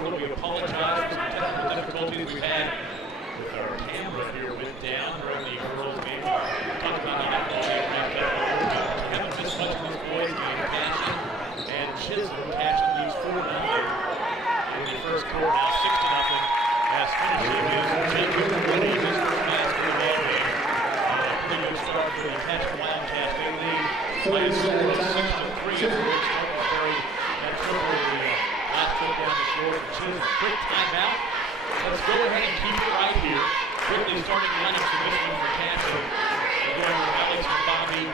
quarter. We apologize for some technical difficulties we've had with our camera here went down during the girls' game. We talked about how that ball game ranked up. We haven't missed much of this boys' game. Cashion and Chisholm. Cashion leads 4-0 in the first quarter. Now 6-0 as finishing is Jacob Woody, his first basket of the ball game. Pretty good start for the Cashion Wildcats. They lead by a score of 6-3 as the start was buried and triple the last trip down the short. Chisholm, quick timeout. Let's go ahead and keep it right here. Quickly starting the lineup for this one for Cashion. We're going with Alex Bobby,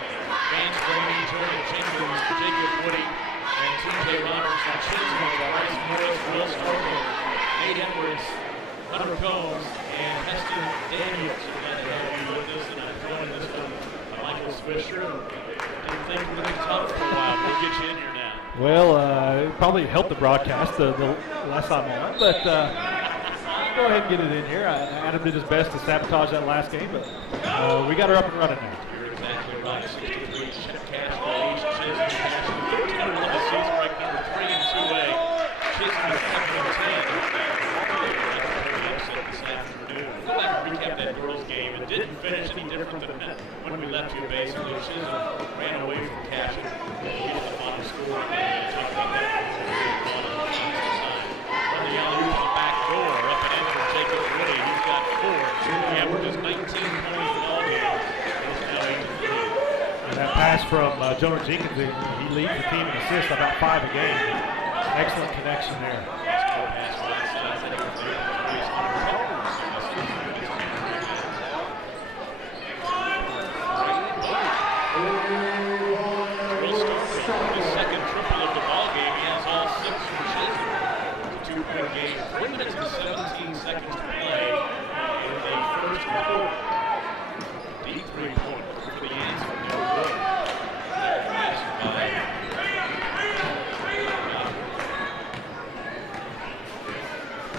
Vance Brady, Jordan Jenkins, Jacob Woody, and T.J. Roberts for Chisholm, Bryce Morris, Will Starkey, Nate Edwards, Hunter Combs, and Heston Daniels. We're glad to have you with us, and I'm joined this one by Michael Swisher. Didn't think it would have been tough for a while. We'll get you in here now. Well, it probably helped the broadcast the less I'm on, but go ahead and get it in here. Adam did his best to sabotage that last game, but we got her up and running now. You're exactly right. 63 cash plays. Chisholm Cashion 13 in the season, ranked number 3 in 2A. Chisholm is 7-10. This afternoon. We'll go back and recap that girls' game. It didn't finish any different than when we left you, basically. Chisholm ran away from Cashion. He hit the final score. And talk about that. On the alley to the back door, up and in for Jacob Woody. He's got 4. He averages 19 points in all game. He's now 8-3. And that pass from Jonah Jenkins, he leads the team in assists, about 5 a game. Excellent connection there. His second triple of the ball game. He has all 6 for Chisholm. It's a 2-point game. 3 minutes and 17 seconds to play in the first quarter. Deep three-pointer for the answer. No good.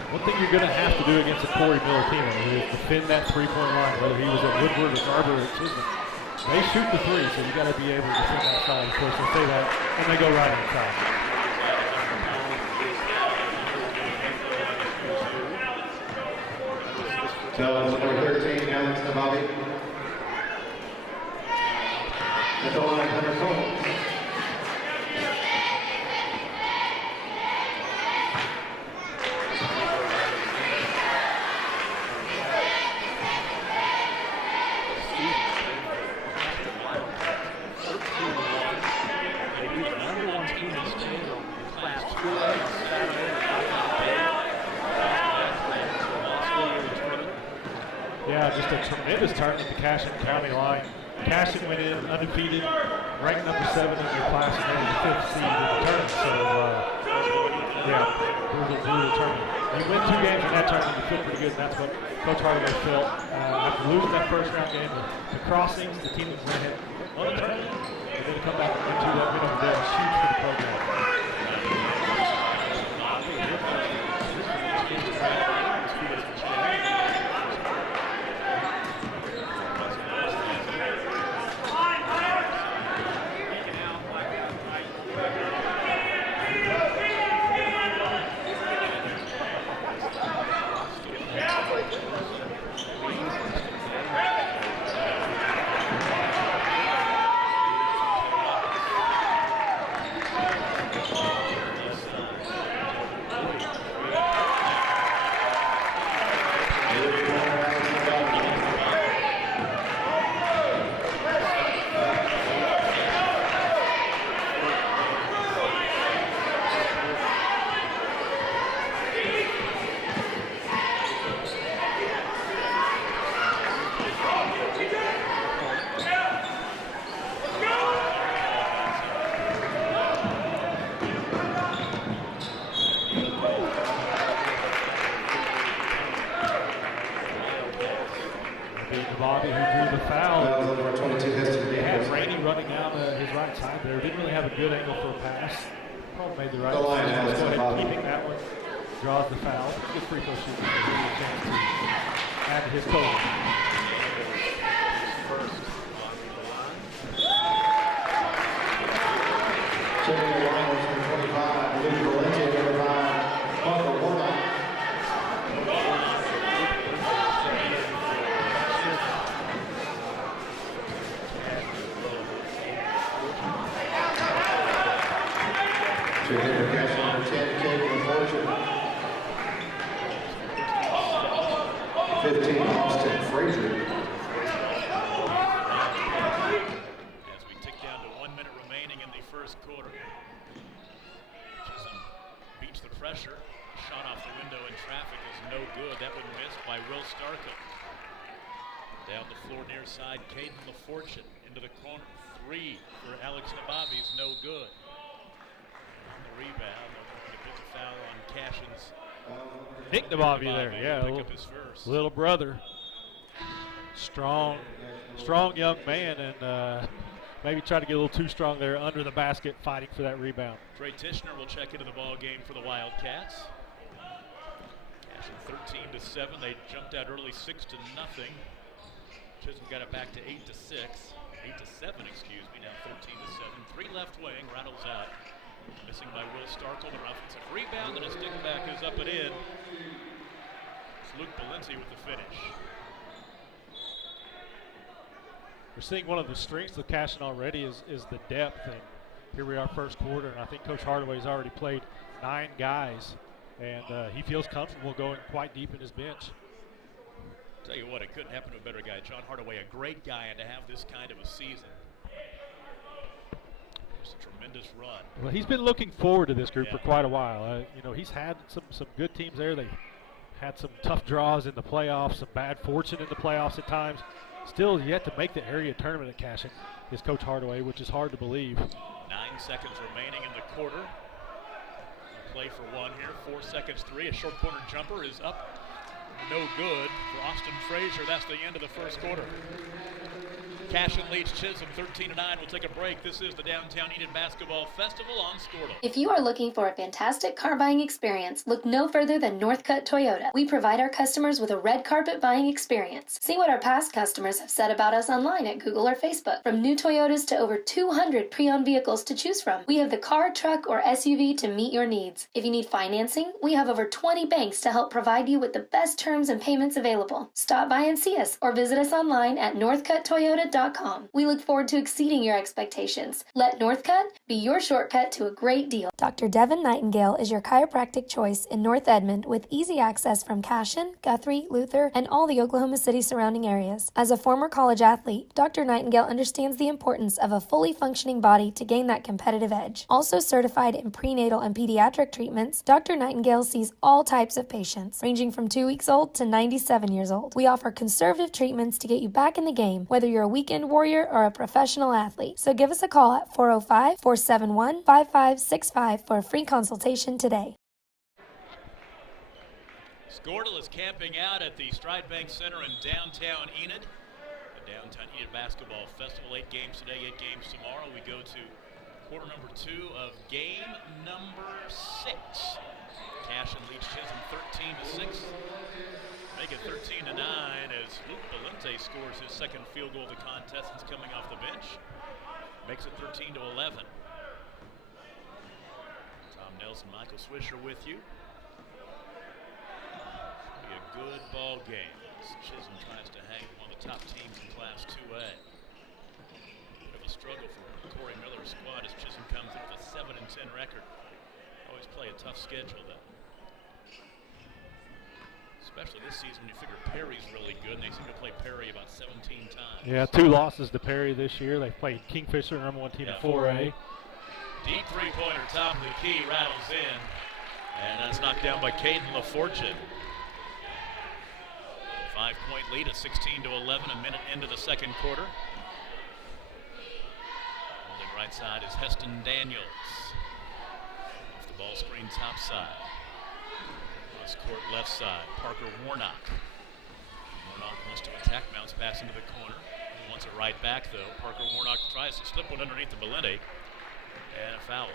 One thing you're going to have to do against a Corey Miller team is defend that three-point line, whether he was at Woodward or Garber or Chisholm. They shoot the 3, so you got to be able to defend that side. Of course, they say that, and they go right inside. So, number 13, Alex Nababi. At the line, Hunter Combs. Yeah, just a tremendous tournament at the Cashion County line. Cashion went in undefeated, ranked number 7 in their class, and they were the 5th seed in the tournament. So, yeah, brutal tournament. You win 2 games in that tournament, you feel pretty good, and that's what Coach Hardaway felt. After losing that first round game, the crossings, the team that went ahead, won the tournament, and then to come back and win 2 that win over there was huge for the program. Bobby, who drew the foul. They had Rainey running down his right side there. Didn't really have a good angle for a pass. Probably made the right decision. Let's go ahead and keeping that one. Draws the foul. Good free throw shooter. So he has a chance to add to his total. Checking the line, 25, Luke Valente, number 5, Parker Warnock. Check in for Cashion number 10, Cade Fortune. 15, Austin Frazier. As we tick down to 1 minute remaining in the first quarter. Chisholm beats the pressure. Shot off the window in traffic is no good. That one missed by Will Starkle. Down the floor near side, Caden LaFortune into the corner. 3 for Alex Nabavi is no good. On the rebound, they're going to pick a foul on Cashion's. Nick Nabavi there, yeah. Pick up his first. Little brother. Strong young man, and maybe try to get a little too strong there under the basket fighting for that rebound. Trey Tishner will check into the ball game for the Wildcats. Cashion 13-7. They jumped out early 6-0. Chisholm got it back to 8-6. 8-7, excuse me, now 13-7. 3 left wing, rattles out. Missing by Will Starkle, the offensive rebound, and a stick back is up and in. It's Luke Valenti with the finish. We're seeing one of the strengths of Cashion already is the depth, and here we are first quarter, and I think Coach Hardaway's already played 9 guys, and he feels comfortable going quite deep in his bench. Tell you what, it couldn't happen to a better guy. John Hardaway, a great guy, and to have this kind of a season. It's a tremendous run. Well, he's been looking forward to this group for quite a while. You know, he's had some good teams there. They had some tough draws in the playoffs, some bad fortune in the playoffs at times. Still yet to make the area tournament at Cashion is Coach Hardaway, which is hard to believe. 9 seconds remaining in the quarter. Play for 1 here. 4 seconds, 3. A short corner jumper is up. No good for Austin Frazier. That's the end of the first quarter. Cashion leads Chisholm 13-9. We'll take a break. This is the Downtown Enid Basketball Festival on Scortal. If you are looking for a fantastic car buying experience, look no further than Northcutt Toyota. We provide our customers with a red carpet buying experience. See what our past customers have said about us online at Google or Facebook. From new Toyotas to over 200 pre-owned vehicles to choose from, we have the car, truck, or SUV to meet your needs. If you need financing, we have over 20 banks to help provide you with the best terms and payments available. Stop by and see us or visit us online at northcutttoyota.com. We look forward to exceeding your expectations. Let Northcutt be your shortcut to a great deal. Dr. Devin Nightingale is your chiropractic choice in North Edmond with easy access from Cashion, Guthrie, Luther, and all the Oklahoma City surrounding areas. As a former college athlete, Dr. Nightingale understands the importance of a fully functioning body to gain that competitive edge. Also certified in prenatal and pediatric treatments, Dr. Nightingale sees all types of patients, ranging from 2 weeks old to 97 years old. We offer conservative treatments to get you back in the game, whether you're a weekend warrior or a professional athlete. So give us a call at 405-471-5565 for a free consultation today. Scortal is camping out at the Stride Bank Center in downtown Enid. The Downtown Enid Basketball Festival, 8 games today, 8 games tomorrow. We go to quarter number 2 of game number 6. Cashion leads Chisholm 13-6. Make it 13-9 as Luke Valenti scores his second field goal of the contest since coming off the bench. Makes it 13-11. Tom Nelson, Michael Swisher with you. Should be a good ball game as Chisholm tries to hang one of the top teams in Class 2A. Bit of a struggle for Corey Miller's squad as Chisholm comes in with a 7-10 record. Always play a tough schedule though. Especially this season when you figure Perry's really good, and they seem to play Perry about 17 times. Yeah, 2 losses to Perry this year. They played Kingfisher, number 1 team in 4A. Deep three-pointer, top of the key, rattles in. And that's knocked down by Caden LaFortune. 5-point lead at 16-11, a minute into the second quarter. Holding right side is Heston Daniels. Off the ball screen top side. Court left side, Parker Warnock. Warnock wants to attack, bounce pass into the corner. He wants it right back though. Parker Warnock tries to slip one underneath the Valenti, and a foul.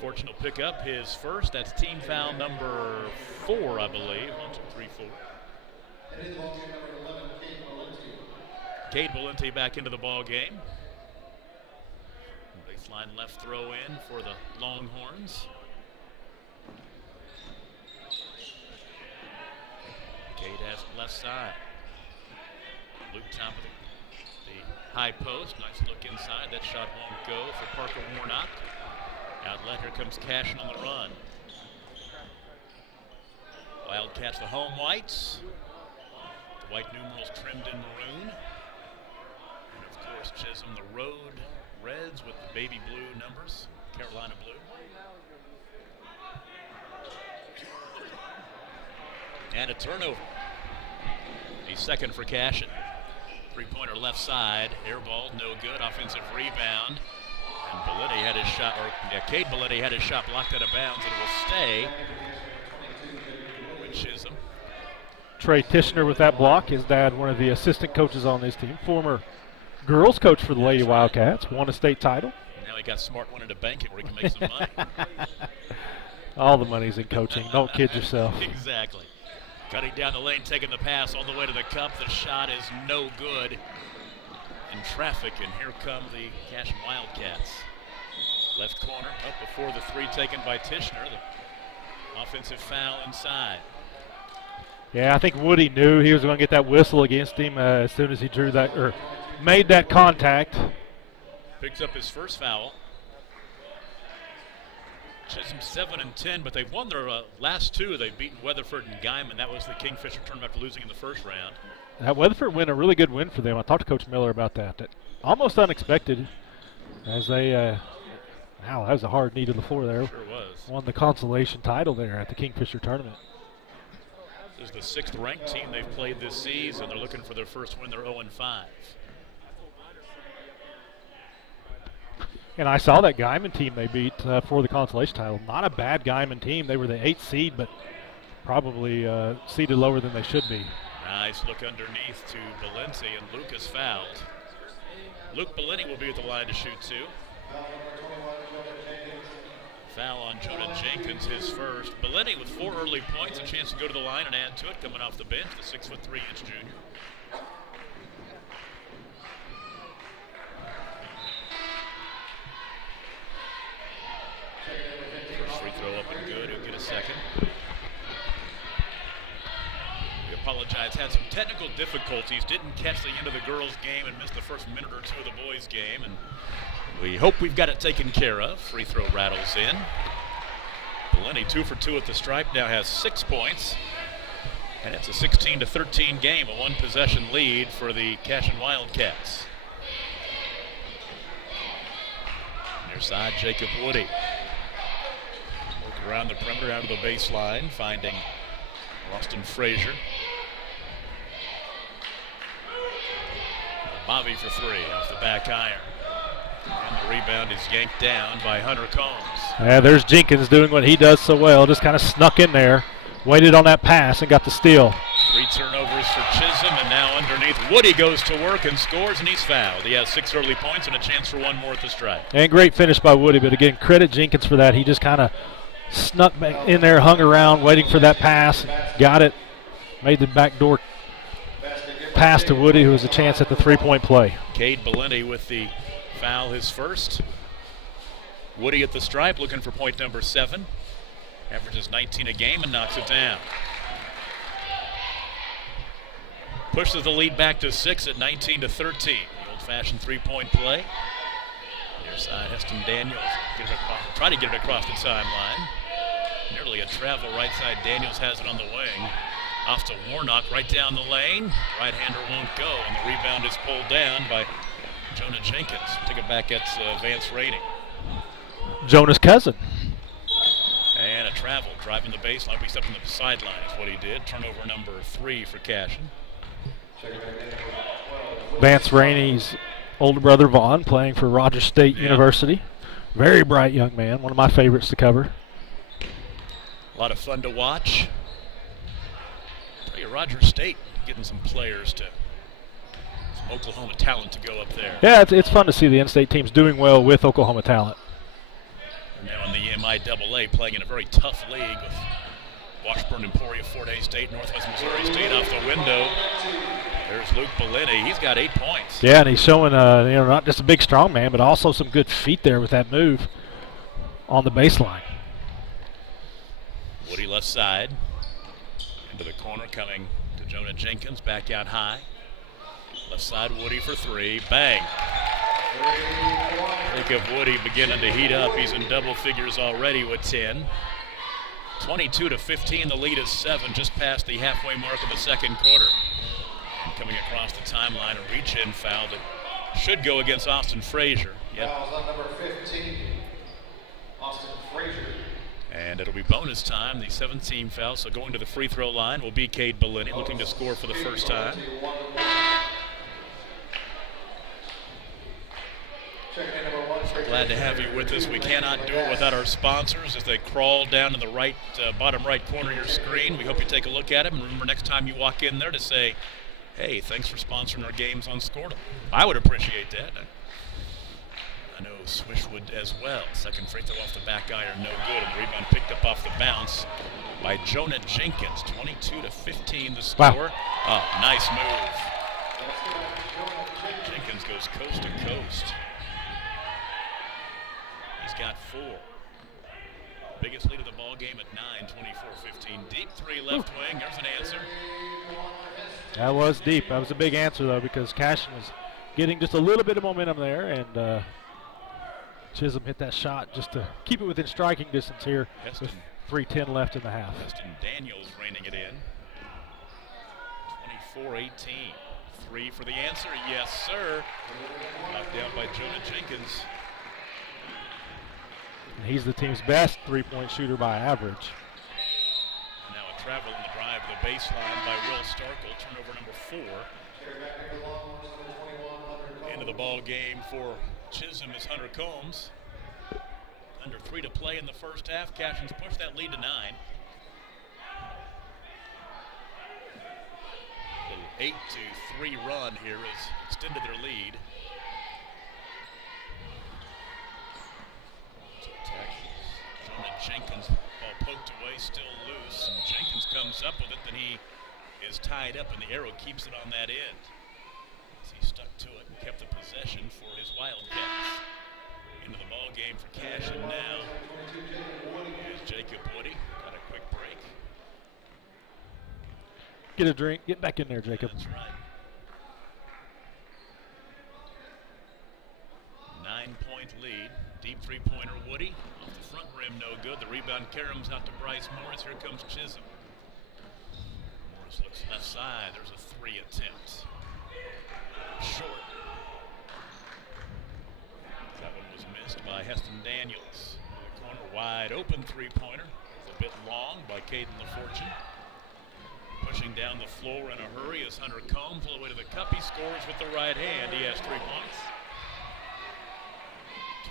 Fortune will pick up his first. That's team foul number 4, I believe. 1, 2, 3, 4. Cade Valenti back into the ball game. Baseline left throw in for the Longhorns. Cade has left side. Luke top of the high post. Nice look inside. That shot won't go for Parker Warnock. Outlet, here comes Cashion on the run. Wildcats, the home whites. The white numerals trimmed in maroon. And of course, Chisholm, the road reds with the baby blue numbers, Carolina blue. And a turnover. A second for Cashion. Three-pointer left side, air ball, no good. Offensive rebound. And Belletti had his shot, Cade Belletti had his shot blocked out of bounds, and it will stay with Chisholm. Trey Tishner with that block. His dad, one of the assistant coaches on this team, former girls coach for the Lady Wildcats, won a state title. Now he got smart, wanted to bank it where he can make some money. All the money's in coaching. Don't kid yourself. Exactly. Cutting down the lane, taking the pass all the way to the cup. The shot is no good in traffic, and here come the Cashion Wildcats. Left corner, up before the three taken by Tishner. The offensive foul inside. Yeah, I think Woody knew he was going to get that whistle against him as soon as he drew that, or made that contact. Picks up his first foul. Chisholm 7 and 10, but they've won their last two. They've beaten Weatherford and Guyman. That was the Kingfisher tournament after losing in the first round. That Weatherford win, a really good win for them. I talked to Coach Miller about that. Almost unexpected, as they, wow, that was a hard knee to the floor there. Sure was. Won the consolation title there at the Kingfisher tournament. This is the sixth-ranked team they've played this season. They're looking for their first win. They're 0-5. And I saw that Guyman team they beat for the consolation title. Not a bad Guyman team. They were the 8th seed, but probably seeded lower than they should be. Nice look underneath to Valenti, and Lucas fouled. Luke Belletti will be at the line to shoot two. Foul on Jonah Jenkins, his first. Belletti with 4 early points, a chance to go to the line and add to it, coming off the bench, the 6'3" junior. First free throw up and good. He'll get a second. We apologize. Had some technical difficulties. Didn't catch the end of the girls' game and missed the first minute or two of the boys' game. And we hope we've got it taken care of. Free throw rattles in. Belletti 2 for 2 at the stripe. Now has 6 points. And it's a 16-13 game. A one-possession lead for the Cashion Wildcats. Near side, Jacob Woody. Around the perimeter, out of the baseline, finding Austin Frazier. Bobby for 3 off the back iron. And the rebound is yanked down by Hunter Combs. Yeah, there's Jenkins doing what he does so well. Just kind of snuck in there, waited on that pass, and got the steal. 3 turnovers for Chisholm, and now underneath, Woody goes to work and scores, and he's fouled. He has 6 early points and a chance for one more at the stripe. And great finish by Woody, but again, credit Jenkins for that. He just kind of snuck back in there, hung around, waiting for that pass, got it, made the backdoor pass to Woody, who has a chance at the three-point play. Cade Belletti with the foul, his first. Woody at the stripe, looking for point number 7. Averages 19 a game and knocks it down. Pushes the lead back to 6 at 19-13. The old-fashioned three-point play. Near side, Heston Daniels try to get it across the timeline. Nearly a travel right side. Daniels has it on the wing. Off to Warnock, right down the lane. Right-hander won't go, and the rebound is pulled down by Jonah Jenkins. Take it back at Vance Rainey. Jonah's cousin. And a travel, driving the baseline. He stepped on the sideline is what he did. Turnover number 3 for Cashion. Vance Rainey's older brother Vaughn, playing for Rogers State University. Very bright young man, one of my favorites to cover. A lot of fun to watch. Tell you, Rogers State getting some players to some Oklahoma talent to go up there. Yeah, it's fun to see the in-state teams doing well with Oklahoma talent. And now in the MIAA, playing in a very tough league with Washburn, Emporia, Fort Hays State, Northwest Missouri State off the window. There's Luke Belletti. He's got 8 points. Yeah, and he's showing, not just a big, strong man, but also some good feet there with that move on the baseline. Woody left side. Into the corner, coming to Jonah Jenkins, back out high. Left side, Woody for three. Bang. Jacob Woody beginning to heat up. He's in double figures already with 10. 22-15, the lead is 7, just past the halfway mark of the second quarter. And coming across the timeline, a reach-in foul that should go against Austin Frazier. Yep. Fouls on number 15, Austin Frazier. And it'll be bonus time, the 17th foul. So going to the free throw line will be Cade Bellini, looking to score for the first time. Glad to have you with us. We cannot do it without our sponsors as they crawl down in the right bottom right corner of your screen. We hope you take a look at them. And remember next time you walk in there to say, hey, thanks for sponsoring our games on Scortal. I would appreciate that. I know Swish would as well. Second free throw off the back iron, no good. And the rebound picked up off the bounce by Jonah Jenkins. 22-15 the score. Wow. Oh, nice move. Jenkins goes coast to coast. He's got 4. Biggest lead of the ball game at 9, 24-15. Deep three left wing. There's an answer. That was deep. That was a big answer, though, because Cashion was getting just a little bit of momentum there, and Chisholm hit that shot just to keep it within striking distance here with 3:10 left in the half. Heston Daniels reining it in. 24-18. 3 for the answer. Yes, sir. Knocked down by Jonah Jenkins. And he's the team's best three-point shooter by average. And now a travel in the drive to the baseline by Will Starkle. Turnover number 4. Into the ball game for Chisholm is Hunter Combs. Under 3 to play in the first half. Cashion's pushed that lead to 9. Little 8-3 run here has extended their lead. Jonah Jenkins, ball poked away, still loose, and Jenkins comes up with it, then he is tied up, and the arrow keeps it on that end. As he stuck to it and kept the possession for his Wildcats. Into the ball game for Cashion now. Here's Jacob Woody. Got a quick break. Get a drink. Get back in there, Jacob. That's right. 9-point lead. Deep three-pointer Woody. Off the front rim, no good. The rebound caroms out to Bryce Morris. Here comes Chisholm. Morris looks left side. There's a 3 attempt. Short. That one was missed by Heston Daniels. The corner wide open three-pointer. A bit long by Caden LaFortune. Pushing down the floor in a hurry is Hunter Combs. All the way to the cup. He scores with the right hand. He has 3 points.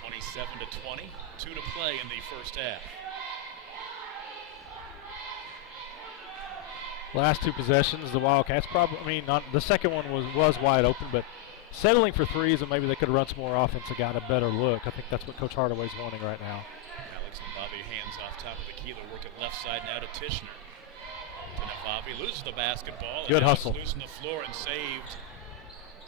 27-20. 2 to play in the first half. Last 2 possessions, the Wildcats probably, the second one was wide open, but settling for threes, and maybe they could have run some more offense and got a better look. I think that's what Coach Hardaway's wanting right now. Alex Navavi hands off top of the key. They'll work it left side now to Tishner. Navavi loses the basketball. Good hustle. Loose on the floor and saved.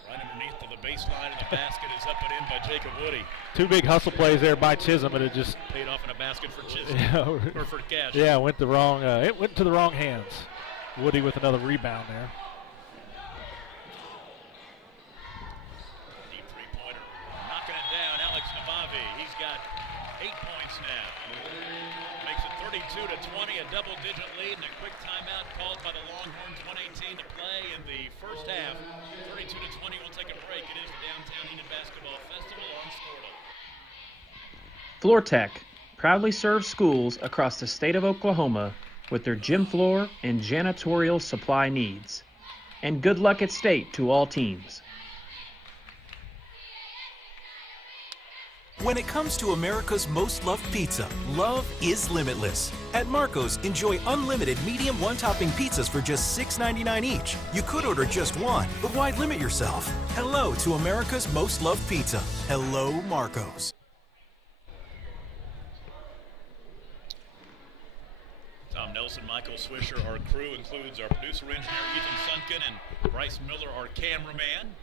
Right underneath to the baseline, and the basket is up and in by Jacob Woody. 2 big hustle plays there by Chisholm, but it just paid off in a basket for Chisholm. Or for Cash. Yeah, it went to the wrong hands. Woody with another rebound there. Deep three-pointer, knocking it down. Alex Navavi, he's got 8 points now. Makes it 32-20, a double-digit lead, and a quick timeout called by the Longhorns. 1:18 to play in the first half. 32-20. We'll take a break. It is the Downtown Enid Basketball Festival on Scortal. FloorTech proudly serves schools across the state of Oklahoma with their gym floor and janitorial supply needs. And good luck at state to all teams. When it comes to America's most loved pizza, love is limitless. At Marco's, enjoy unlimited medium one-topping pizzas for just $6.99 each. You could order just one, but why limit yourself? Hello to America's most loved pizza. Hello, Marco's. Tom Nelson, Michael Swisher, our crew includes our producer engineer Ethan Sunken and Bryce Miller, our cameraman.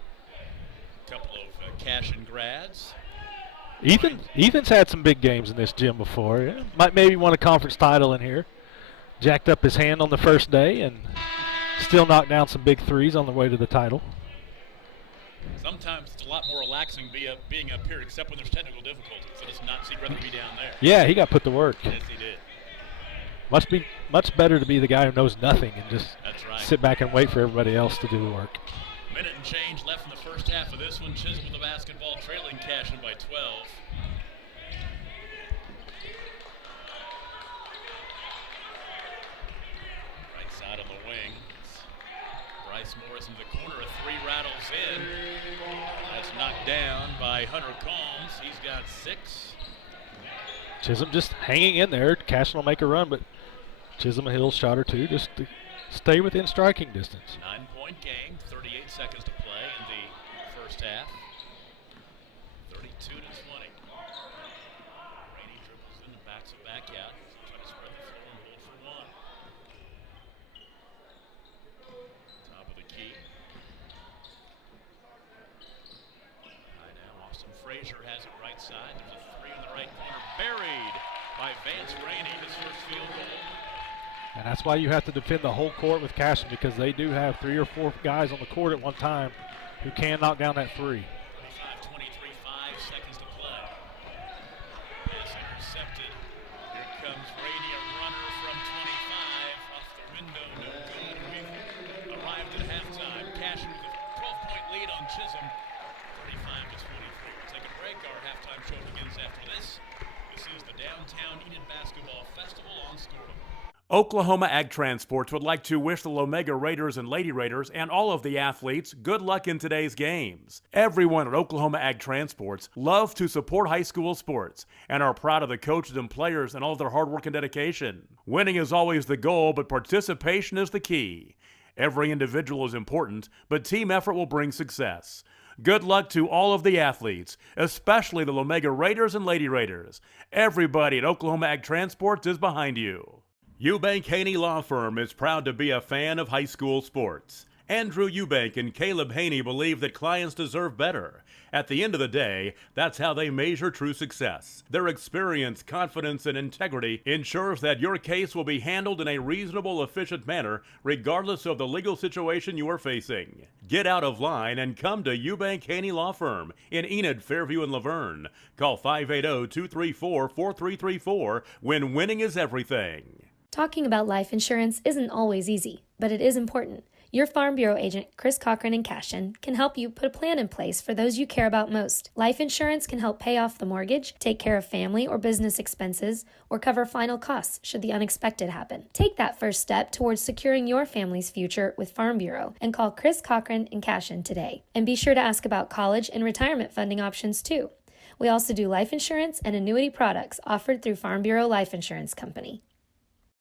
A couple of Cashion grads. Ethan's had some big games in this gym before. Yeah. Might maybe won a conference title in here. Jacked up his hand on the first day and still knocked down some big threes on the way to the title. Sometimes it's a lot more relaxing being up here, except when there's technical difficulties. So it's not, so you'd rather be down there. Yeah, he got put to work. Yes, he did. Must be much better to be the guy who knows nothing and just sit back and wait for everybody else to do the work. Minute and change left in the first half of this one. Chisholm with the basketball, trailing Cashion by 12. Right side on the wing. Bryce Morris in the corner. A three rattles in. That's knocked down by Hunter Combs. He's got 6. Chisholm just hanging in there. Cashion will make a run, but Chisholm a hill shot or two just to stay within striking distance. 9-point game, 38 seconds to play in the first half. 32 to 20. Rainey dribbles in and backs it back out. Trying to spread the floor and hold for one. Top of the key. High now, Austin Frazier has it right side. There's a three in the right corner. Buried by Vance Rainey, his first field goal. And that's why you have to defend the whole court with Cashion, because they do have 3 or 4 guys on the court at one time who can knock down that three. 25-23, 5 seconds to play. Pass intercepted. Here comes Rainey, a runner from 25. Off the window, no good. We've arrived at halftime. Cashion with a 12-point lead on Chisholm. 35 to 23. We'll take a break. Our halftime show begins after this. This is the Downtown Enid Basketball Festival on Scoreboard. Oklahoma Ag Transports would like to wish the Lomega Raiders and Lady Raiders and all of the athletes good luck in today's games. Everyone at Oklahoma Ag Transports love to support high school sports and are proud of the coaches and players and all of their hard work and dedication. Winning is always the goal, but participation is the key. Every individual is important, but team effort will bring success. Good luck to all of the athletes, especially the Lomega Raiders and Lady Raiders. Everybody at Oklahoma Ag Transports is behind you. Eubank Haney Law Firm is proud to be a fan of high school sports. Andrew Eubank and Caleb Haney believe that clients deserve better. At the end of the day, that's how they measure true success. Their experience, confidence, and integrity ensures that your case will be handled in a reasonable, efficient manner, regardless of the legal situation you are facing. Get out of line and come to Eubank Haney Law Firm in Enid, Fairview, and Laverne. Call 580-234-4334 when winning is everything. Talking about life insurance isn't always easy, but it is important. Your Farm Bureau agent, Chris Cochran in Cashion, can help you put a plan in place for those you care about most. Life insurance can help pay off the mortgage, take care of family or business expenses, or cover final costs should the unexpected happen. Take that first step towards securing your family's future with Farm Bureau and call Chris Cochran in Cashion today. And be sure to ask about college and retirement funding options too. We also do life insurance and annuity products offered through Farm Bureau Life Insurance Company.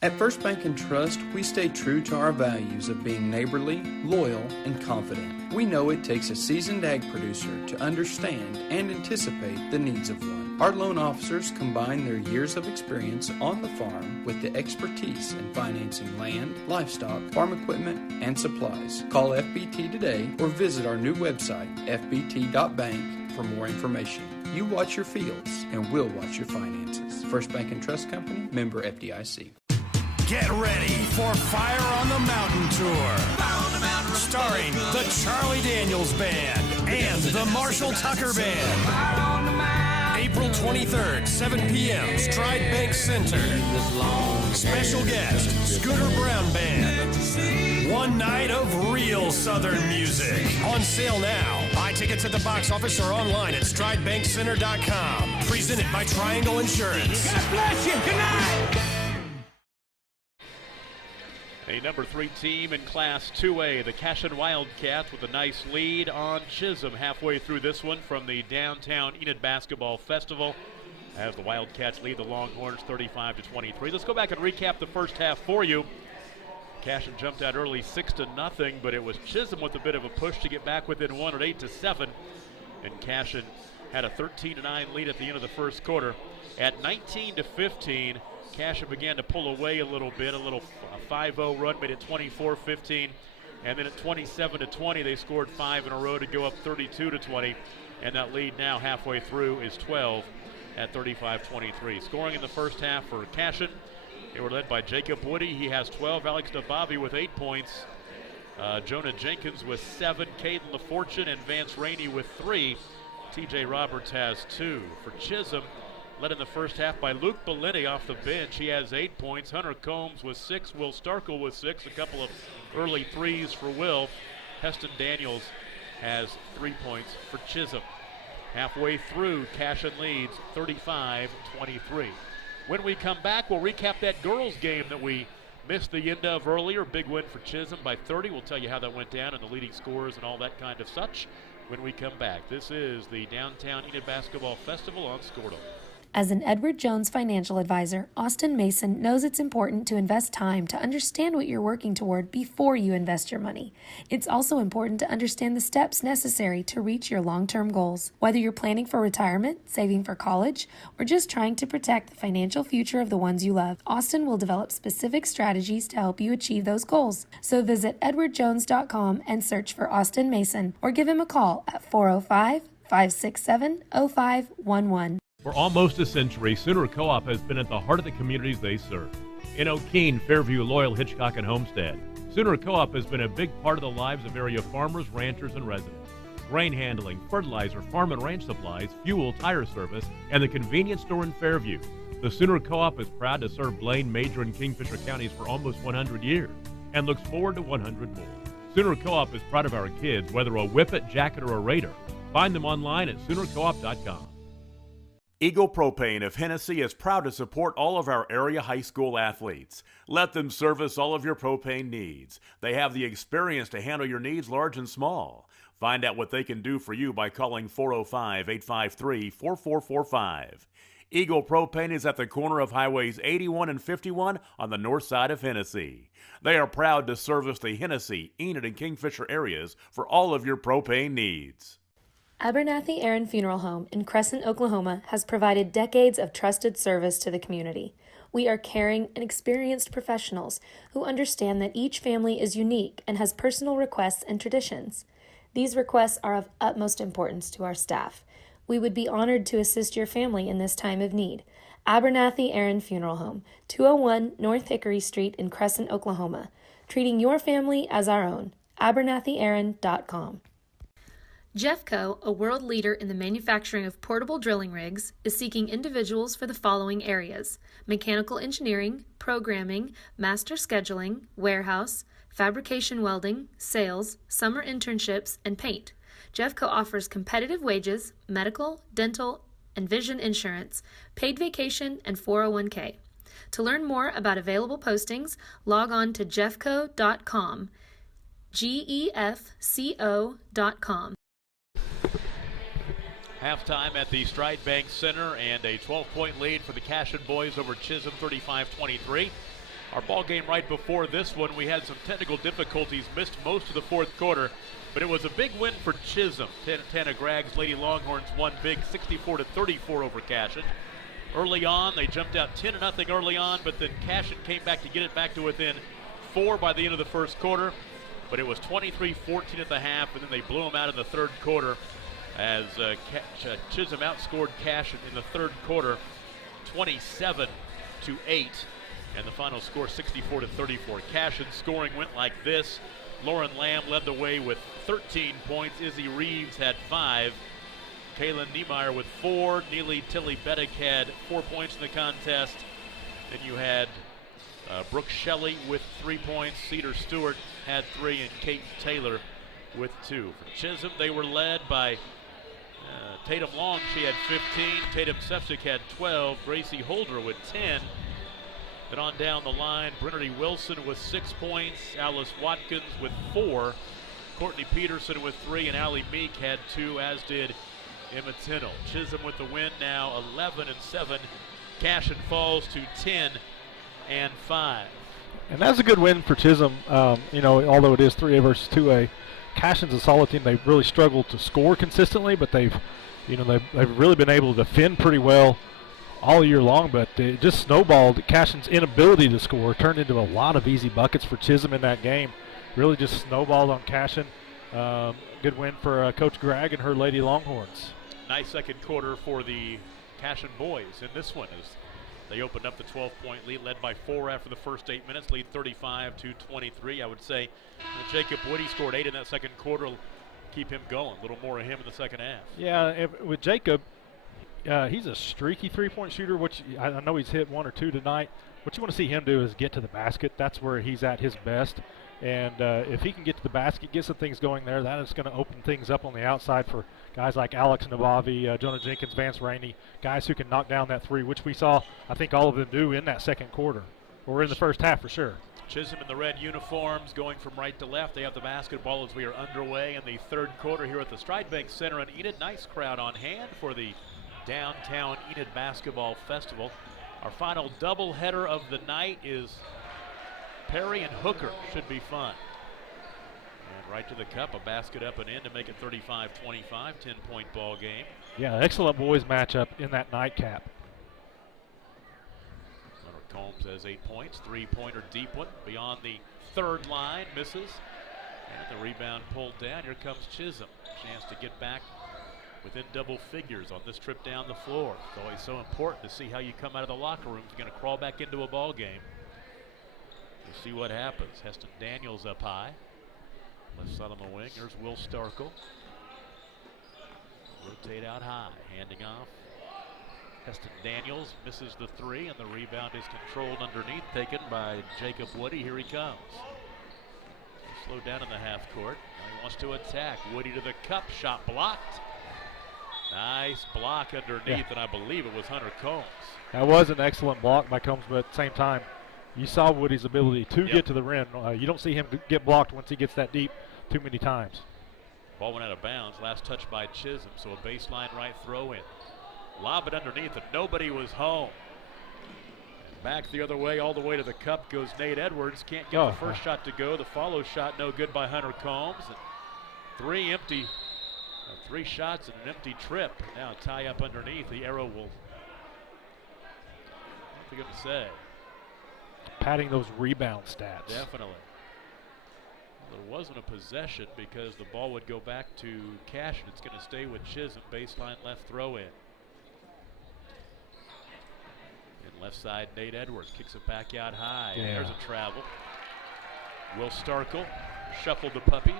At First Bank & Trust, we stay true to our values of being neighborly, loyal, and confident. We know it takes a seasoned ag producer to understand and anticipate the needs of one. Our loan officers combine their years of experience on the farm with the expertise in financing land, livestock, farm equipment, and supplies. Call FBT today or visit our new website, fbt.bank, for more information. You watch your fields, and we'll watch your finances. First Bank & Trust Company, member FDIC. Get ready for Fire on the Mountain Tour. Starring the Charlie Daniels Band and the Marshall Tucker Band. April 23rd, 7 p.m., Stride Bank Center. Special guest, Scooter Brown Band. One night of real Southern music. On sale now. Buy tickets at the box office or online at stridebankcenter.com. Presented by Triangle Insurance. God bless you. Good night. A number 3 team in Class 2A, the Cashion Wildcats, with a nice lead on Chisholm halfway through this one from the Downtown Enid Basketball Festival, as the Wildcats lead the Longhorns 35-23. Let's go back and recap the first half for you. Cashion jumped out early 6-0, but it was Chisholm with a bit of a push to get back within one at 8-7, and Cashion had a 13-9 lead at the end of the first quarter. At 19-15, Cashion began to pull away a little bit, a 5-0 run made it 24-15, and then at 27-20 they scored 5 in a row to go up 32-20, and that lead now halfway through is 12 at 35-23. Scoring in the first half for Cashion, they were led by Jacob Woody. He has 12. Alex Dabavi with 8 points. Jonah Jenkins with 7, Caden LaFortune and Vance Rainey with 3. TJ Roberts has 2. For Chisholm, led in the first half by Luke Bellini off the bench. He has 8 points. Hunter Combs with 6. Will Starkle with 6. A couple of early threes for Will. Heston Daniels has 3 points for Chisholm. Halfway through, Cashion leads 35-23. When we come back, we'll recap that girls game that we missed the end of earlier. Big win for Chisholm by 30. We'll tell you how that went down and the leading scores and all that kind of such when we come back. This is the Downtown Enid Basketball Festival on Scordo. As an Edward Jones financial advisor, Austin Mason knows it's important to invest time to understand what you're working toward before you invest your money. It's also important to understand the steps necessary to reach your long-term goals. Whether you're planning for retirement, saving for college, or just trying to protect the financial future of the ones you love, Austin will develop specific strategies to help you achieve those goals. So visit edwardjones.com and search for Austin Mason, or give him a call at 405-567-0511. For almost a century, Sooner Co-op has been at the heart of the communities they serve. In O'Keene, Fairview, Loyal, Hitchcock, and Homestead, Sooner Co-op has been a big part of the lives of area farmers, ranchers, and residents. Grain handling, fertilizer, farm and ranch supplies, fuel, tire service, and the convenience store in Fairview. The Sooner Co-op is proud to serve Blaine, Major, and Kingfisher counties for almost 100 years and looks forward to 100 more. Sooner Co-op is proud of our kids, whether a Whippet, Jacket, or a Raider. Find them online at SoonerCoop.com. Eagle Propane of Hennessy is proud to support all of our area high school athletes. Let them service all of your propane needs. They have the experience to handle your needs large and small. Find out what they can do for you by calling 405-853-4445. Eagle Propane is at the corner of Highways 81 and 51 on the north side of Hennessy. They are proud to service the Hennessy, Enid, and Kingfisher areas for all of your propane needs. Abernathy Aaron Funeral Home in Crescent, Oklahoma has provided decades of trusted service to the community. We are caring and experienced professionals who understand that each family is unique and has personal requests and traditions. These requests are of utmost importance to our staff. We would be honored to assist your family in this time of need. Abernathy Aaron Funeral Home, 201 North Hickory Street in Crescent, Oklahoma. Treating your family as our own. AbernathyAaron.com. Jeffco, a world leader in the manufacturing of portable drilling rigs, is seeking individuals for the following areas: mechanical engineering, programming, master scheduling, warehouse, fabrication welding, sales, summer internships, and paint. Jeffco offers competitive wages, medical, dental, and vision insurance, paid vacation, and 401k. To learn more about available postings, log on to jeffco.com, GEFCO.com. Halftime at the Stride Bank Center and a 12-point lead for the Cashion boys over Chisholm, 35-23. Our ball game right before this one, we had some technical difficulties, missed most of the fourth quarter, but it was a big win for Chisholm. Tana Gragg's Lady Longhorns won big, 64-34 over Cashion. Early on, they jumped out 10-0 early on, but then Cashion came back to get it back to within 4 by the end of the first quarter. But it was 23-14 at the half, and then they blew them out in the third quarter as Chisholm outscored Cashion in the third quarter 27-8, and the final score 64-34. Cashion's scoring went like this. Lauren Lamb led the way with 13 points. Izzy Reeves had 5. Kaylin Niemeyer with 4. Neely Tilly Beddick had 4 points in the contest. Then you had Brooke Shelley with 3 points. Cedar Stewart had 3, and Kate Taylor with 2. For Chisholm, they were led by Tatum Long. She had 15. Tatum Sepsic had 12. Gracie Holder with 10. Then on down the line, Brittany Wilson with 6 points. Alice Watkins with 4. Courtney Peterson with 3, and Allie Meek had 2, as did Emma Tinnell. Chisholm with the win now 11-7. Cashion falls to 10-5. And that's a good win for Chisholm. Although it is 3A versus 2A, Cashion's a solid team. They've really struggled to score consistently, but they've really been able to defend pretty well all year long. But it just snowballed. Cashion's inability to score turned into a lot of easy buckets for Chisholm in that game. Really just snowballed on Cashion. Good win for Coach Gregg and her Lady Longhorns. Nice second quarter for the Cashion boys in this one as They opened up the 12-point lead, led by 4 after the first 8 minutes, lead 35-23. I would say Jacob Woody scored 8 in that second quarter. Will keep him going. A little more of him in the second half. Yeah, with Jacob, he's a streaky three-point shooter, which I know he's hit 1 or 2 tonight. What you want to see him do is get to the basket. That's where he's at his best. And if he can get to the basket, get some things going there, that is going to open things up on the outside for guys like Alex Navavi, Jonah Jenkins, Vance Rainey, guys who can knock down that three, which we saw, I think, all of them do in that second quarter, or in the first half for sure. Chisholm in the red uniforms going from right to left. They have the basketball as we are underway in the third quarter here at the Stride Bank Center in Enid. Nice crowd on hand for the downtown Enid Basketball Festival. Our final doubleheader of the night is Perry and Hooker. Should be fun. And right to the cup, a basket up and in to make it 35-25, 10-point ball game. Yeah, excellent boys matchup in that nightcap. Leonard Combs has 8 points, three-pointer deep one beyond the third line, misses. And the rebound pulled down. Here comes Chisholm. Chance to get back within double figures on this trip down the floor. It's always so important to see how you come out of the locker room. If you're going to crawl back into a ball game, we'll see what happens. Heston Daniels up high. Left side on the wing. There's Will Starkle. Rotate out high. Handing off. Heston Daniels misses the three, and the rebound is controlled underneath, taken by Jacob Woody. Here he comes. Slow down in the half court. Now he wants to attack. Woody to the cup. Shot blocked. Nice block underneath, and I believe it was Hunter Combs. That was an excellent block by Combs, but at the same time, you saw Woody's ability to get to the rim. You don't see him get blocked once he gets that deep too many times. Ball went out of bounds. Last touch by Chisholm, so a baseline right throw in. Lob it underneath, and nobody was home. Back the other way, all the way to the cup goes Nate Edwards. Can't get the first shot to go. The follow shot no good by Hunter Combs. And three shots and an empty trip. Now tie up underneath. The arrow will, what are you going to say? Padding those rebound stats. Definitely. There wasn't a possession because the ball would go back to Cashion. It's going to stay with Chisholm. Baseline left throw in. And left side, Nate Edwards kicks it back out high. Yeah. And there's a travel. Will Starkle shuffled the puppies.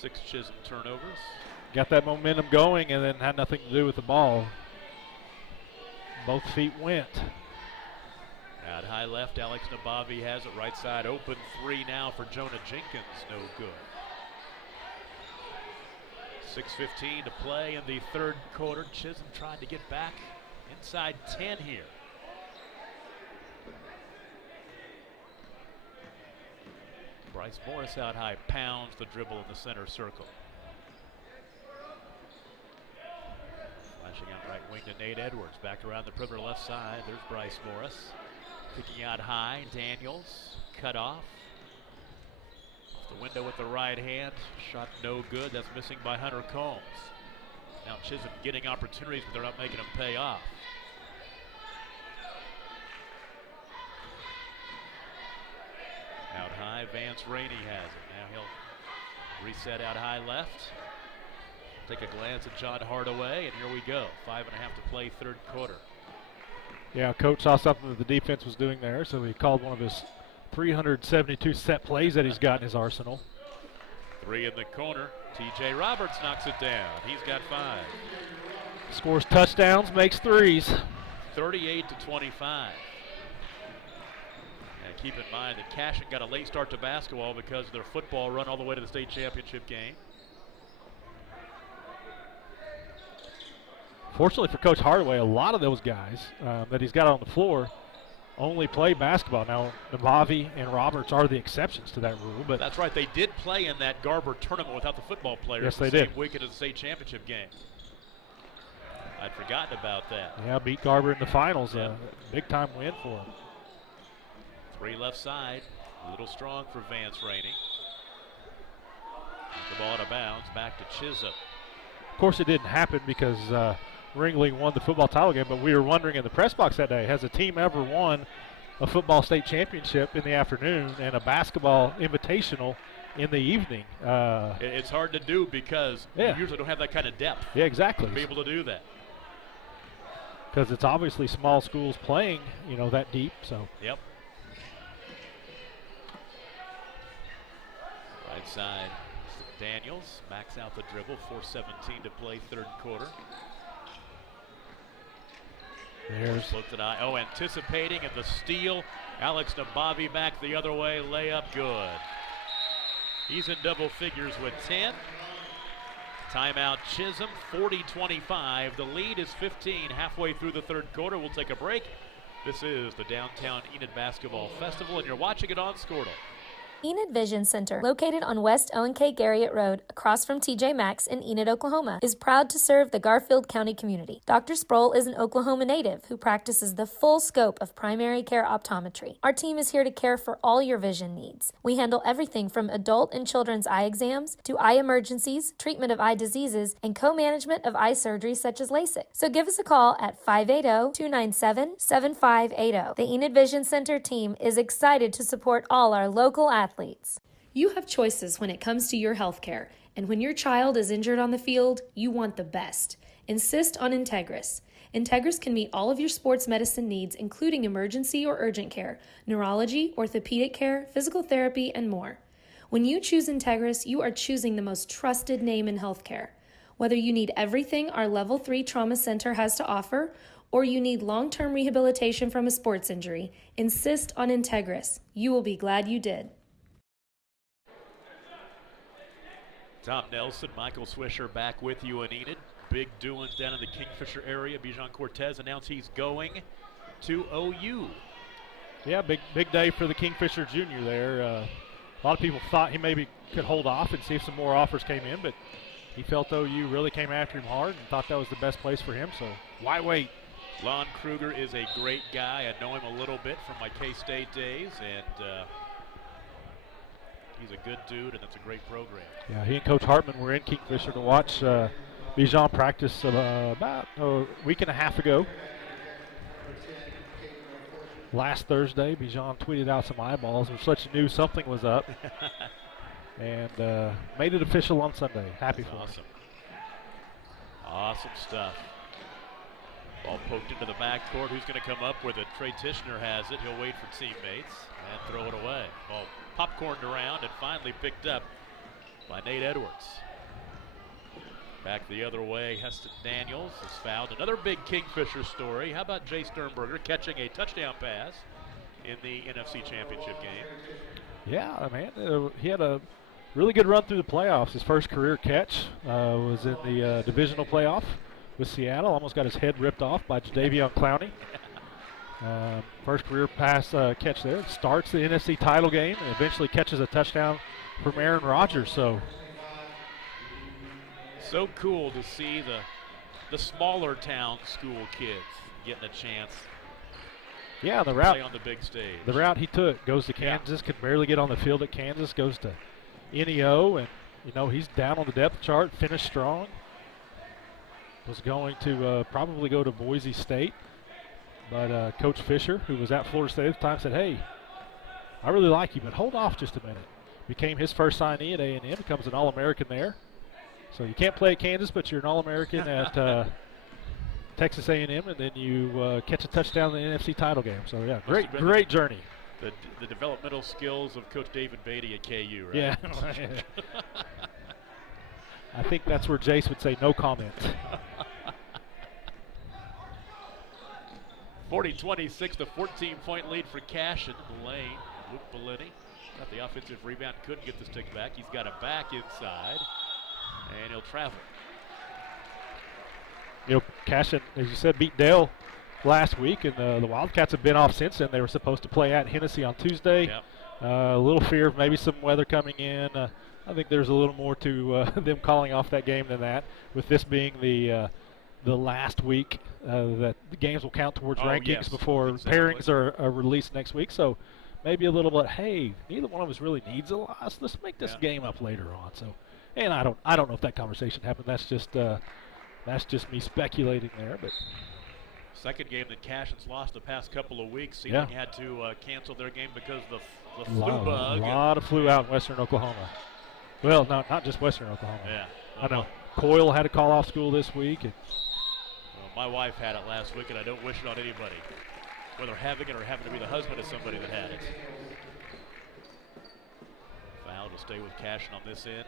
6 Chisholm turnovers. Got that momentum going and then had nothing to do with the ball. Both feet went. Out high left, Alex Nabavi has it. Right side open three now for Jonah Jenkins. No good. 6:15 to play in the third quarter. Chisholm tried to get back inside 10 here. Bryce Morris out high, pounds the dribble in the center circle. Flashing out right wing to Nate Edwards. Back around the perimeter left side. There's Bryce Morris. Kicking out high. Daniels cut off. Off the window with the right hand. Shot no good. That's missing by Hunter Combs. Now Chisholm getting opportunities, but they're not making them pay off. Out high, Vance Rainey has it. Now he'll reset out high left. Take a glance at John Hardaway, and here we go. 5.5 to play, third quarter. Yeah, coach saw something that the defense was doing there, so he called one of his 372 set plays that he's got in his arsenal. 3 in the corner. TJ Roberts knocks it down. He's got 5. Scores touchdowns, makes threes. 38-25. And keep in mind that Cashion got a late start to basketball because of their football run all the way to the state championship game. Fortunately for Coach Hardaway, a lot of those guys that he's got on the floor only play basketball. Now, Navavi and Roberts are the exceptions to that rule. But that's right. They did play in that Garber tournament without the football players. Yes, they the same did. weekend of the state championship game. I'd forgotten about that. Yeah, beat Garber in the finals. Yeah. Big-time win for him. 3 left side. A little strong for Vance Rainey. The ball out of bounds. Back to Chisholm. Of course, it didn't happen because Ringling won the football title game, but we were wondering in the press box that day, has a team ever won a football state championship in the afternoon and a basketball invitational in the evening. It's hard to do because you usually don't have that kind of depth. Yeah, exactly. To be able to do that. Because it's obviously small schools playing, that deep. So. Yep. Right side, Daniels backs out the dribble. 4:17 to play, third quarter. There's looked at anticipating, and the steal. Alex Nabavi back the other way, layup good. He's in double figures with 10. Timeout Chisholm, 40-25. The lead is 15 halfway through the third quarter. We'll take a break. This is the Downtown Enid Basketball Festival, and you're watching it on Squirtle. Enid Vision Center, located on West O&K Garriott Road, across from TJ Maxx in Enid, Oklahoma, is proud to serve the Garfield County community. Dr. Sproul is an Oklahoma native who practices the full scope of primary care optometry. Our team is here to care for all your vision needs. We handle everything from adult and children's eye exams to eye emergencies, treatment of eye diseases, and co-management of eye surgery such as LASIK. So give us a call at 580-297-7580. The Enid Vision Center team is excited to support all our local athletes. You have choices when it comes to your health care, and when your child is injured on the field, you want the best. Insist on Integris. Integris can meet all of your sports medicine needs, including emergency or urgent care, neurology, orthopedic care, physical therapy, and more. When you choose Integris, you are choosing the most trusted name in healthcare. Whether you need everything our Level 3 Trauma Center has to offer, or you need long-term rehabilitation from a sports injury, insist on Integris. You will be glad you did. Tom Nelson, Michael Swisher back with you in Enid. Big doings down in the Kingfisher area. Bijan Cortez announced he's going to OU. Yeah, big day for the Kingfisher Junior there. A lot of people thought he maybe could hold off and see if some more offers came in, but he felt OU really came after him hard and thought that was the best place for him, so why wait? Lon Kruger is a great guy. I know him a little bit from my K-State days, and he's a good dude, and it's a great program. Yeah, he and Coach Hartman were in Kingfisher to watch Bijan practice about a week and a half ago. Last Thursday, Bijan tweeted out some eyeballs, which let you knew something was up, and made it official on Sunday. Happy for him. Awesome stuff. Ball poked into the backcourt. Who's going to come up with it? Trey Tishner has it. He'll wait for teammates and throw it away. Ball popcorned around and finally picked up by Nate Edwards. Back the other way, Heston Daniels is fouled. Another big Kingfisher story. How about Jay Sternberger catching a touchdown pass in the NFC Championship game? Yeah, man, he had a really good run through the playoffs. His first career catch was in the divisional playoff with Seattle. Almost got his head ripped off by Jadeveon Clowney. First career pass catch there. Starts the NFC title game and eventually catches a touchdown from Aaron Rodgers. So cool to see the smaller town school kids getting a chance. Yeah, the to route play on the big stage. The route he took goes to Kansas. Could barely get on the field at Kansas. Goes to NEO, and he's down on the depth chart. Finished strong. Was going to probably go to Boise State. But Coach Fisher, who was at Florida State at the time, said, hey, I really like you, but hold off just a minute. Became his first signee at A&M, becomes an All-American there. So you can't play at Kansas, but you're an All-American at Texas A&M, and then you catch a touchdown in the NFC title game. So, yeah, great journey. The developmental skills of Coach David Beatty at KU, right? Yeah. I think that's where Jace would say no comment. 40-26, the 14-point lead for Cashion. Lane, Luke Bellini got the offensive rebound, couldn't get the stick back. He's got it back inside, and he'll travel. Cashion, as you said, beat Dale last week, and the Wildcats have been off since then. They were supposed to play at Hennessy on Tuesday. Yep. A little fear of maybe some weather coming in. I think there's a little more to them calling off that game than that, with this being the last week that the games will count towards rankings before pairings are released next week. So maybe a little bit, hey, neither one of us really needs a loss. Let's make this game up later on. So, and I don't know if that conversation happened. That's just me speculating there. But Second game that Cashion's lost the past couple of weeks. Yeah. Sealing had to cancel their game because of the flu bug. A lot of flu out in western Oklahoma. Well, not just western Oklahoma. Yeah. I know. Coyle had to call off school this week. Well, my wife had it last week, and I don't wish it on anybody, whether having it or having to be the husband of somebody that had it. Foul to stay with Cashion on this end.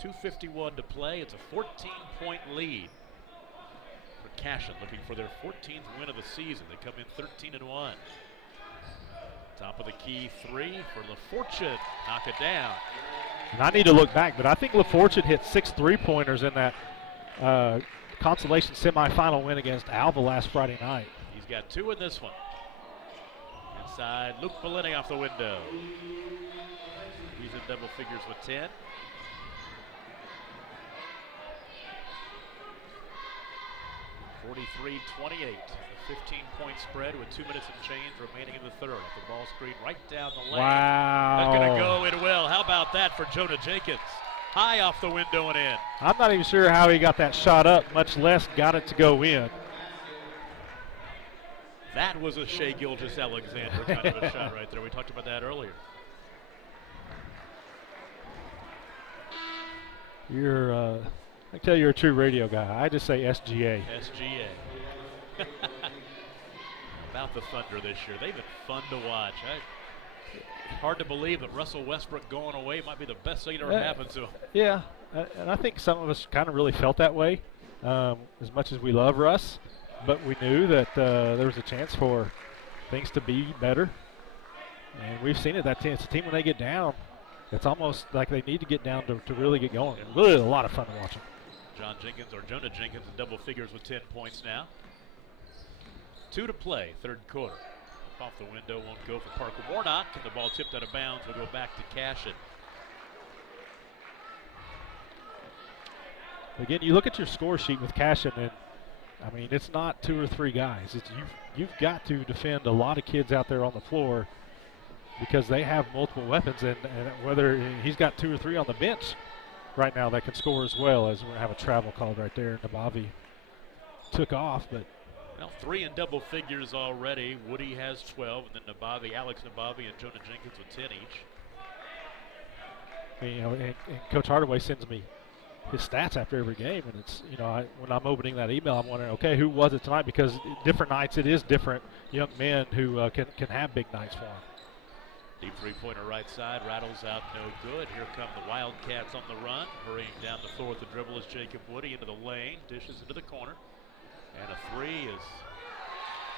2:51 to play. It's a 14-point lead for Cashion, looking for their 14th win of the season. They come in 13-1. Top of the key three for LaFortune. Knock it down. And I need to look back, but I think LaFortune hit 6 3-pointers in that consolation semifinal win against Alva last Friday night. He's got 2 in this one. Inside, Luke Bellini off the window. He's in double figures with 10. (43-28), a 15-point spread with 2 minutes and change remaining in the third. The ball screen right down the lane. Wow. That's going to go in well. How about that for Jonah Jenkins? High off the window and in. I'm not even sure how he got that shot up, much less got it to go in. That was a Shea Gilgeous-Alexander kind of a shot right there. We talked about that earlier. I can tell you're a true radio guy. I just say SGA. SGA. About the Thunder this year. They've been fun to watch. Hard to believe that Russell Westbrook going away might be the best thing that ever happened to him. Yeah, and I think some of us kind of really felt that way, as much as we love Russ. But we knew that there was a chance for things to be better. And we've seen it. It's a team when they get down, it's almost like they need to get down to really get going. It's really a lot of fun to watch them. Jonah Jenkins in double figures with 10 points now. 2 to play, third quarter. Off the window, won't go for Parker Warnock, and the ball tipped out of bounds. Will go back to Cashion. Again, you look at your score sheet with Cashion, and I mean, it's not 2 or 3 guys. It's you've got to defend a lot of kids out there on the floor because they have multiple weapons, and whether he's got 2 or 3 on the bench right now that can score as well. As we have a travel called right there. Nabavi took off, but. Well, 3 in double figures already. Woody has 12, and then Alex Nabavi and Jonah Jenkins with 10 each. And Coach Hardaway sends me his stats after every game, and it's, when I'm opening that email, I'm wondering, okay, who was it tonight? Because different nights, it is different young men who can have big nights for them. Deep three-pointer right side, rattles out, no good. Here come the Wildcats on the run. Hurrying down the floor with the dribble is Jacob Woody into the lane, dishes into the corner. And a 3 is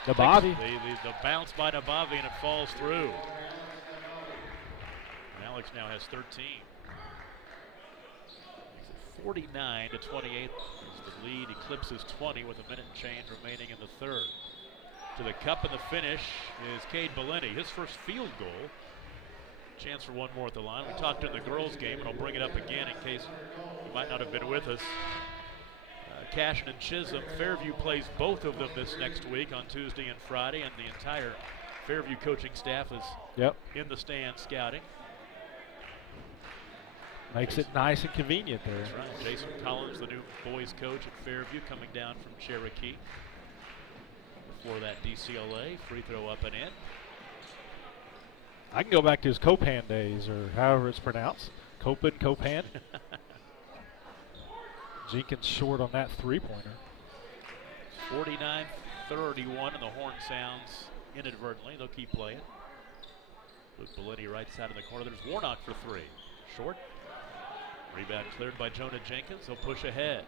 Nabavi. The bounce by Nabavi, and it falls through. And Alex now has 13. 49-28 as the lead eclipses 20 with a minute and change remaining in the third. To the cup and the finish is Cade Bellini. His first field goal. Chance for one more at the line. We talked in the girls' game, and I'll bring it up again in case you might not have been with us. Cashion and Chisholm. Fairview plays both of them this next week on Tuesday and Friday, and the entire Fairview coaching staff is in the stands scouting. Makes it nice and convenient there. That's right. Jason Collins, the new boys coach at Fairview, coming down from Cherokee. Before that, DCLA, free throw up and in. I can go back to his Copan days, or however it's pronounced. Copan. Jenkins short on that three-pointer. 49-31, and the horn sounds inadvertently. They'll keep playing. Luke Bellini right side of the corner. There's Warnock for 3. Short. Rebound cleared by Jonah Jenkins. He'll push ahead.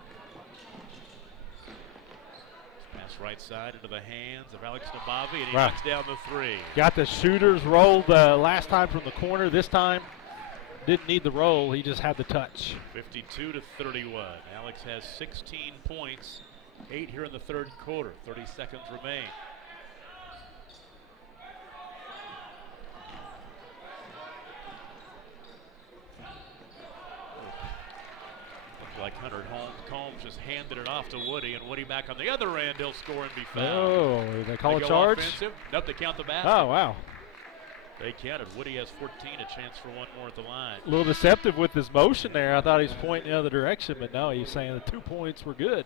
Pass right side into the hands of Alex Nabavi, and he knocks down the 3. Got the shooters rolled last time from the corner. This time didn't need the roll. He just had the touch. 52-31. Alex has 16 points, 8 here in the third quarter. 30 seconds remain. Like Hunter Combs just handed it off to Woody, and Woody back on the other end. He'll score and be fouled. Oh, they call a charge? Offensive. Nope, they count the basket. Oh, wow. They counted. Woody has 14, a chance for one more at the line. A little deceptive with his motion there. I thought he was pointing the other direction, but no, he's saying the 2 points were good.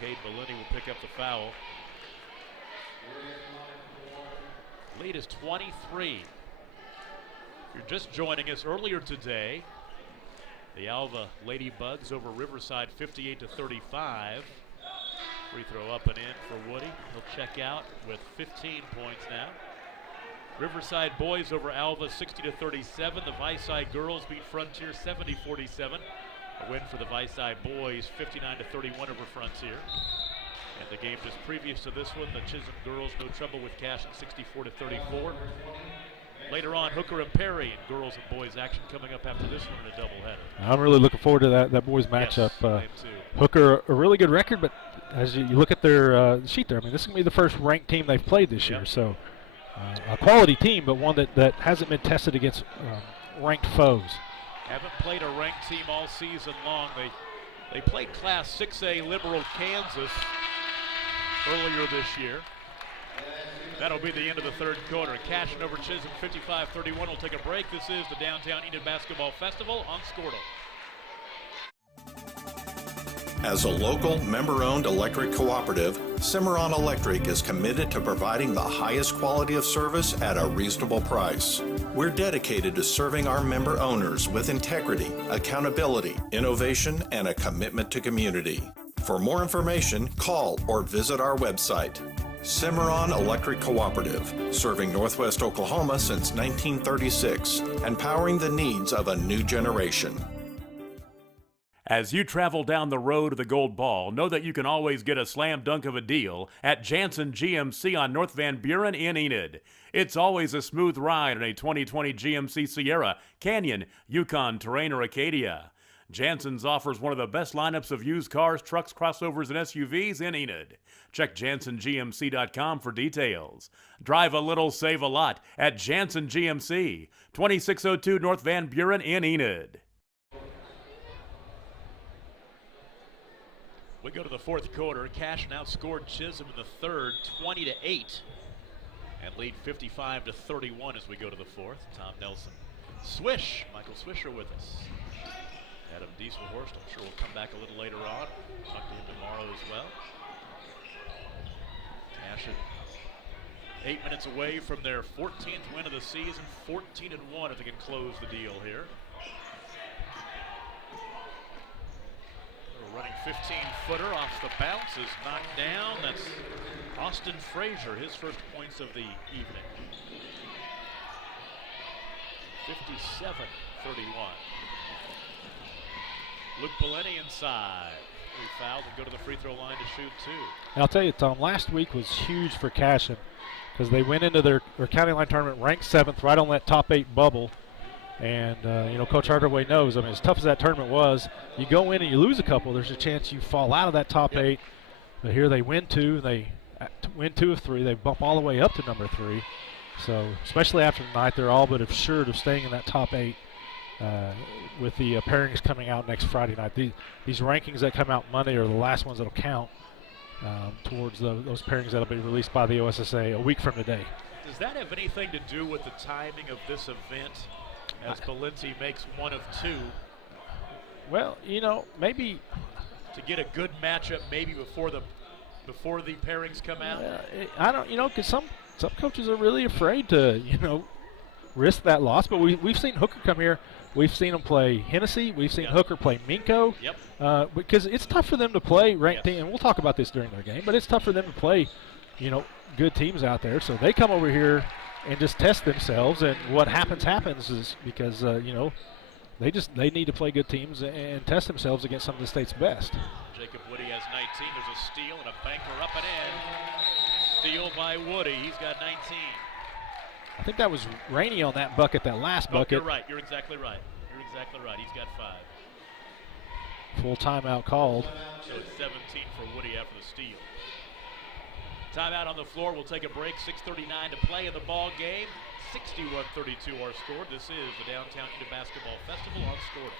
Cade Bellini will pick up the foul. Lead is 23. If you're just joining us, earlier today, the Alva Ladybugs over Riverside 58-35. Free throw up and in for Woody. He'll check out with 15 points now. Riverside boys over Alva 60-37. The Vicide girls beat Frontier 70-47. A win for the Vicide boys 59-31 over Frontier. And the game just previous to this one, the Chisholm girls no trouble with Cashion 64-34. Later on, Hooker and Perry in girls and boys action coming up after this one in a doubleheader. I'm really looking forward to that boys matchup. Yes, Hooker, a really good record, but as you look at their sheet there, I mean, this is going to be the first ranked team they've played this year. So a quality team, but one that hasn't been tested against ranked foes. Haven't played a ranked team all season long. They played Class 6A Liberal Kansas earlier this year. That'll be the end of the third quarter. Cashion over Chisholm 55-31. We'll take a break. This is the Downtown Enid Basketball Festival on Squirtle. As a local, member-owned electric cooperative, Cimarron Electric is committed to providing the highest quality of service at a reasonable price. We're dedicated to serving our member owners with integrity, accountability, innovation, and a commitment to community. For more information, call or visit our website. Cimarron Electric Cooperative, serving Northwest Oklahoma since 1936 and powering the needs of a new generation. As you travel down the road to the Gold Ball, know that you can always get a slam dunk of a deal at Jansen GMC on North Van Buren in Enid. It's always a smooth ride in a 2020 GMC Sierra, Canyon, Yukon, Terrain, or Acadia. Jansen's offers one of the best lineups of used cars, trucks, crossovers, and SUVs in Enid. Check JansenGMC.com for details. Drive a little, save a lot at Jansen GMC, 2602 North Van Buren in Enid. We go to the fourth quarter. Cashion outscored Chisholm in the third 20-8 and lead 55-31 as we go to the fourth. Tom Nelson. Swish. Michael Swisher with us. Adam Dieselhorst, I'm sure we'll come back a little later on. Talk to him tomorrow as well. Cashion 8 minutes away from their 14th win of the season. 14-1 if they can close the deal here. Running 15-footer off the bounce is knocked down. That's Austin Frazier, his first points of the evening. 57-31. Luke Bellini inside. We fouled and go to the free throw line to shoot two. And I'll tell you, Tom, last week was huge for Cashion because they went into their county line tournament ranked 7th, right on that top 8 bubble. And, Coach Hardaway knows, I mean, as tough as that tournament was, you go in and you lose a couple, there's a chance you fall out of that top 8. But here they win 2, they win 2 of 3, they bump all the way up to number 3. So, especially after tonight, they're all but assured of staying in that top 8 with the pairings coming out next Friday night. These rankings that come out Monday are the last ones that will count towards those pairings that will be released by the OSSA a week from today. Does that have anything to do with the timing of this event? As Valenti makes 1 of 2. Well, maybe to get a good matchup, maybe before the pairings come out. I don't, because some coaches are really afraid to, risk that loss. But we've seen Hooker come here. We've seen him play Hennessy. We've seen Hooker play Minko. Yep. Because it's tough for them to play ranked team, and we'll talk about this during their game. But it's tough for them to play, good teams out there. So they come over here and just test themselves, and what happens is because they need to play good teams and test themselves against some of the state's best. Jacob Woody has 19. There's a steal and a banker up and in. Steal by Woody. He's got 19. I think that was Rainey on that bucket, that last bucket. You're right. You're exactly right. He's got 5. Full timeout called. So it's 17 for Woody after the steal. Timeout on the floor. We'll take a break. 6:39 to play in the ball game. 61-32 our score. This is the Downtown Enid Basketball Festival on Score.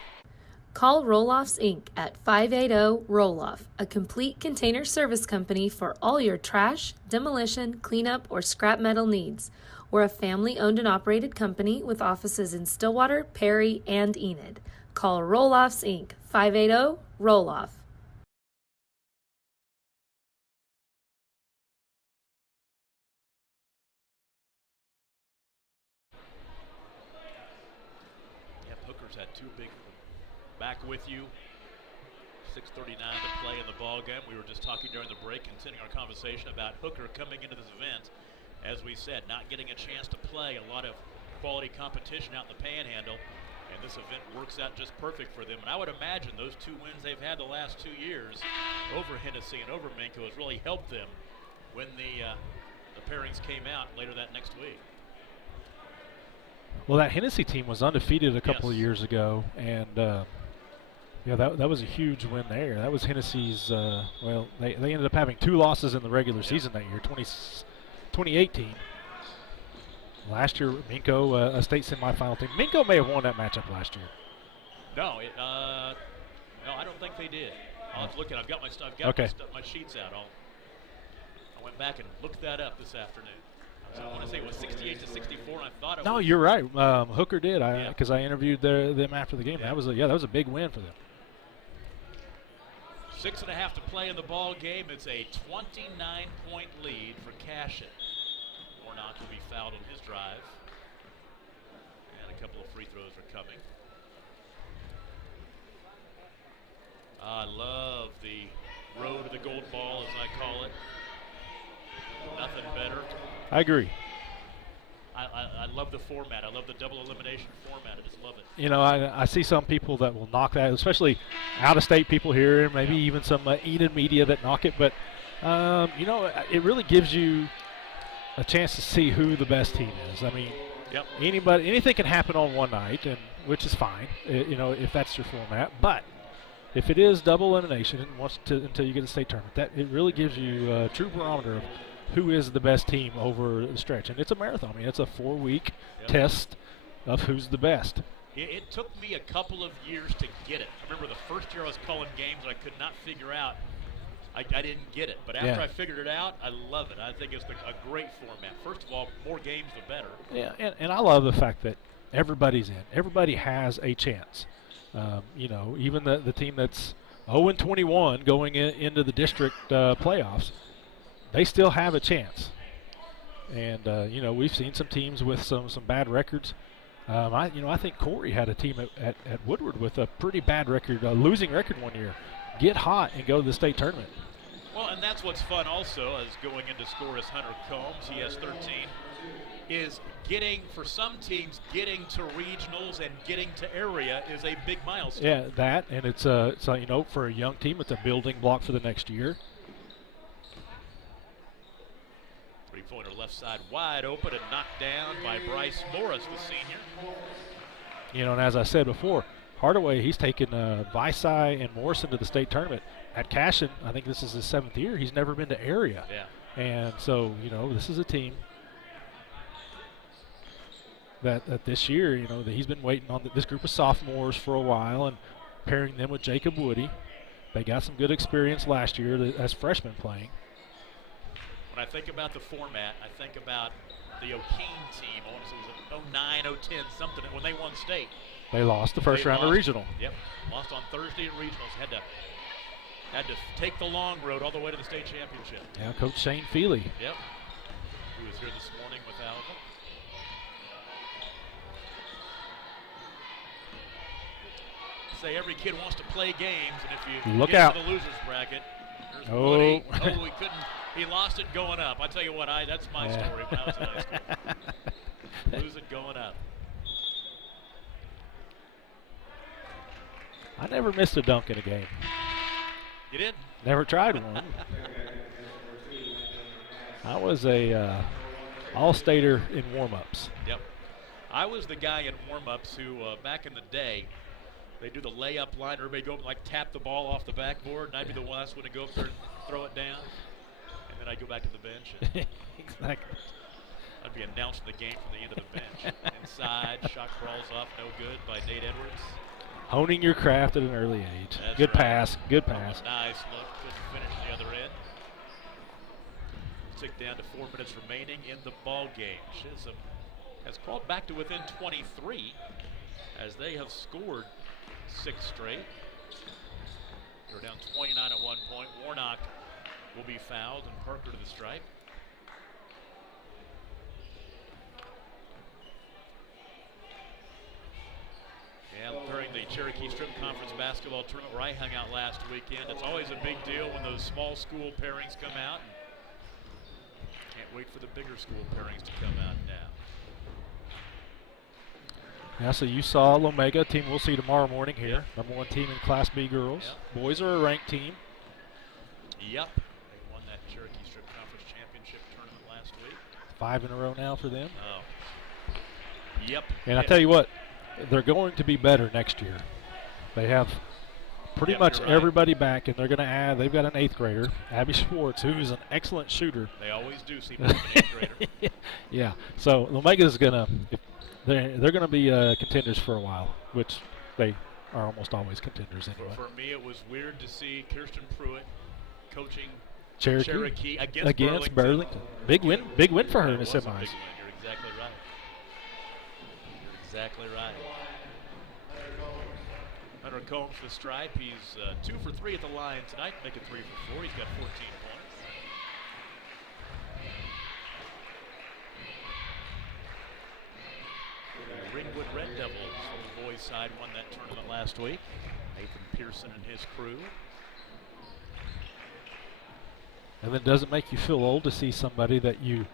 Call Roll-Offs Inc. at 580-ROLL-OFF, a complete container service company for all your trash, demolition, cleanup, or scrap metal needs. We're a family-owned and operated company with offices in Stillwater, Perry, and Enid. Call Roll-Offs Inc. 580-ROLL-OFF. Sooners had two big. Back with you. 6:39 to play in the ball game. We were just talking during the break, continuing our conversation about Hooker coming into this event. As we said, not getting a chance to play a lot of quality competition out in the Panhandle, and this event works out just perfect for them. And I would imagine those 2 wins they've had the last 2 years over Hennessy and over Minko has really helped them when the pairings came out later that next week. Well, that Hennessy team was undefeated a couple of years ago, and yeah, that was a huge win there. That was Hennessy's. Well, they ended up having 2 losses in the regular season that year, 2018. Last year, Minko, a state semifinal team. Minko may have won that matchup last year. No, no, I don't think they did. I'll have to look at it. I've got my stuff. My sheets out. I went back and looked that up this afternoon. So I want to say it was 68 to 64, and I thought it was. No, you're right. Hooker did, because I interviewed them after the game. Yeah. That was a big win for them. 6.5 to play in the ball game. It's a 29-point lead for Cashion. Warnock will be fouled on his drive, and a couple of free throws are coming. I love the road to the gold ball, as I call it. Nothing better. I agree. I love the format. I love the double elimination format. I just love it. You know, I see some people that will knock that, especially out-of-state people here, and maybe even some Eden media that knock it. But, you know, it really gives you a chance to see who the best team is. I mean, anything can happen on one night, and which is fine, you know, if that's your format. But if it is double elimination until you get to state tournament, that it really gives you a true barometer of who is the best team over the stretch. And it's a marathon. I mean, it's a 4-week test of who's the best. It took me a couple of years to get it. I remember the first year I was calling games I could not figure out. I didn't get it. But after I figured it out, I love it. I think it's a great format. First of all, more games, the better. Yeah, and I love the fact that everybody's in. Everybody has a chance. You know, even the team that's 0-21 going into the district playoffs, they still have a chance. And you know, we've seen some teams with some bad records. I think Corey had a team at Woodward with a pretty bad record, a losing record one year. Get hot and go to the state tournament. Well, and that's what's fun also, as going into score is Hunter Combs. He has 13. Is getting, for some teams, getting to regionals and getting to area is a big milestone. Yeah, that, and it's you know, for a young team, it's a building block for the next year. Three-pointer left side wide open and knocked down by Bryce Morris, the senior. You know, and as I said before, Hardaway, he's taken Visai and Morrison to the state tournament. At Cashion, I think this is his 7th year. He's never been to area. Yeah. And so, you know, this is a team that this year, you know, that he's been waiting on this group of sophomores for a while and pairing them with Jacob Woody. They got some good experience last year as freshmen playing. When I think about the format, I think about the O'Keene team. I want to say it was 09, 010, something, when they won state. They lost the first round of regional. Yep, lost on Thursday at regionals. Had to take the long road all the way to the state championship. Yeah, Coach Shane Feely. Yep, who was here this morning with Alva. Say every kid wants to play games, and if you look get out to the losers bracket, there's Woody. Oh, he couldn't. He lost it going up. I tell you what, that's my story when I was in high school. Lose it going up. I never missed a dunk in a game. You did? Never tried one. I was a all-stater in warm-ups. Yep. I was the guy in warm-ups who, back in the day, they do the layup line. Everybody go up and like tap the ball off the backboard, and I'd be the last one to go up there and throw it down. And then I'd go back to the bench. And exactly. I'd be announcing the game from the end of the bench. Inside, shot crawls off, no good by Nate Edwards. Honing your craft at an early age. That's good right. pass, good pass. Nice look, couldn't finish the other end. Tick down to 4 minutes remaining in the ball game. Chisholm has crawled back to within 23 as they have scored 6 straight. They're down 29 at one point. Warnock will be fouled and Parker to the stripe. Yeah, the Cherokee Strip Conference basketball tournament where I hung out last weekend. It's always a big deal when those small school pairings come out. Can't wait for the bigger school pairings to come out now. Yeah, so you saw Lomega, team we'll see tomorrow morning here. Yep. #1 team in Class B girls. Yep. Boys are a ranked team. Yep. They won that Cherokee Strip Conference Championship tournament last week. 5 in a row now for them. Oh. Yep. And I tell you what, they're going to be better next year. They have pretty much everybody back, and they're going to add, they've got an 8th grader, Abby Schwartz, who is an excellent shooter. They always do seem like an 8th grader. Yeah, so Lomega's going to, they're going to be contenders for a while, which they are almost always contenders anyway. For me, it was weird to see Kirsten Pruitt coaching Cherokee against Burlington. Big win for her in the semis. You're exactly right. You're exactly right. Hunter Combs for the stripe. He's 2 for 3 at the line tonight, making 3 for 4. He's got 14 points. The Ringwood Red Devils on the boys' side won that tournament last week. Nathan Pearson and his crew. And then does it make you feel old to see somebody that you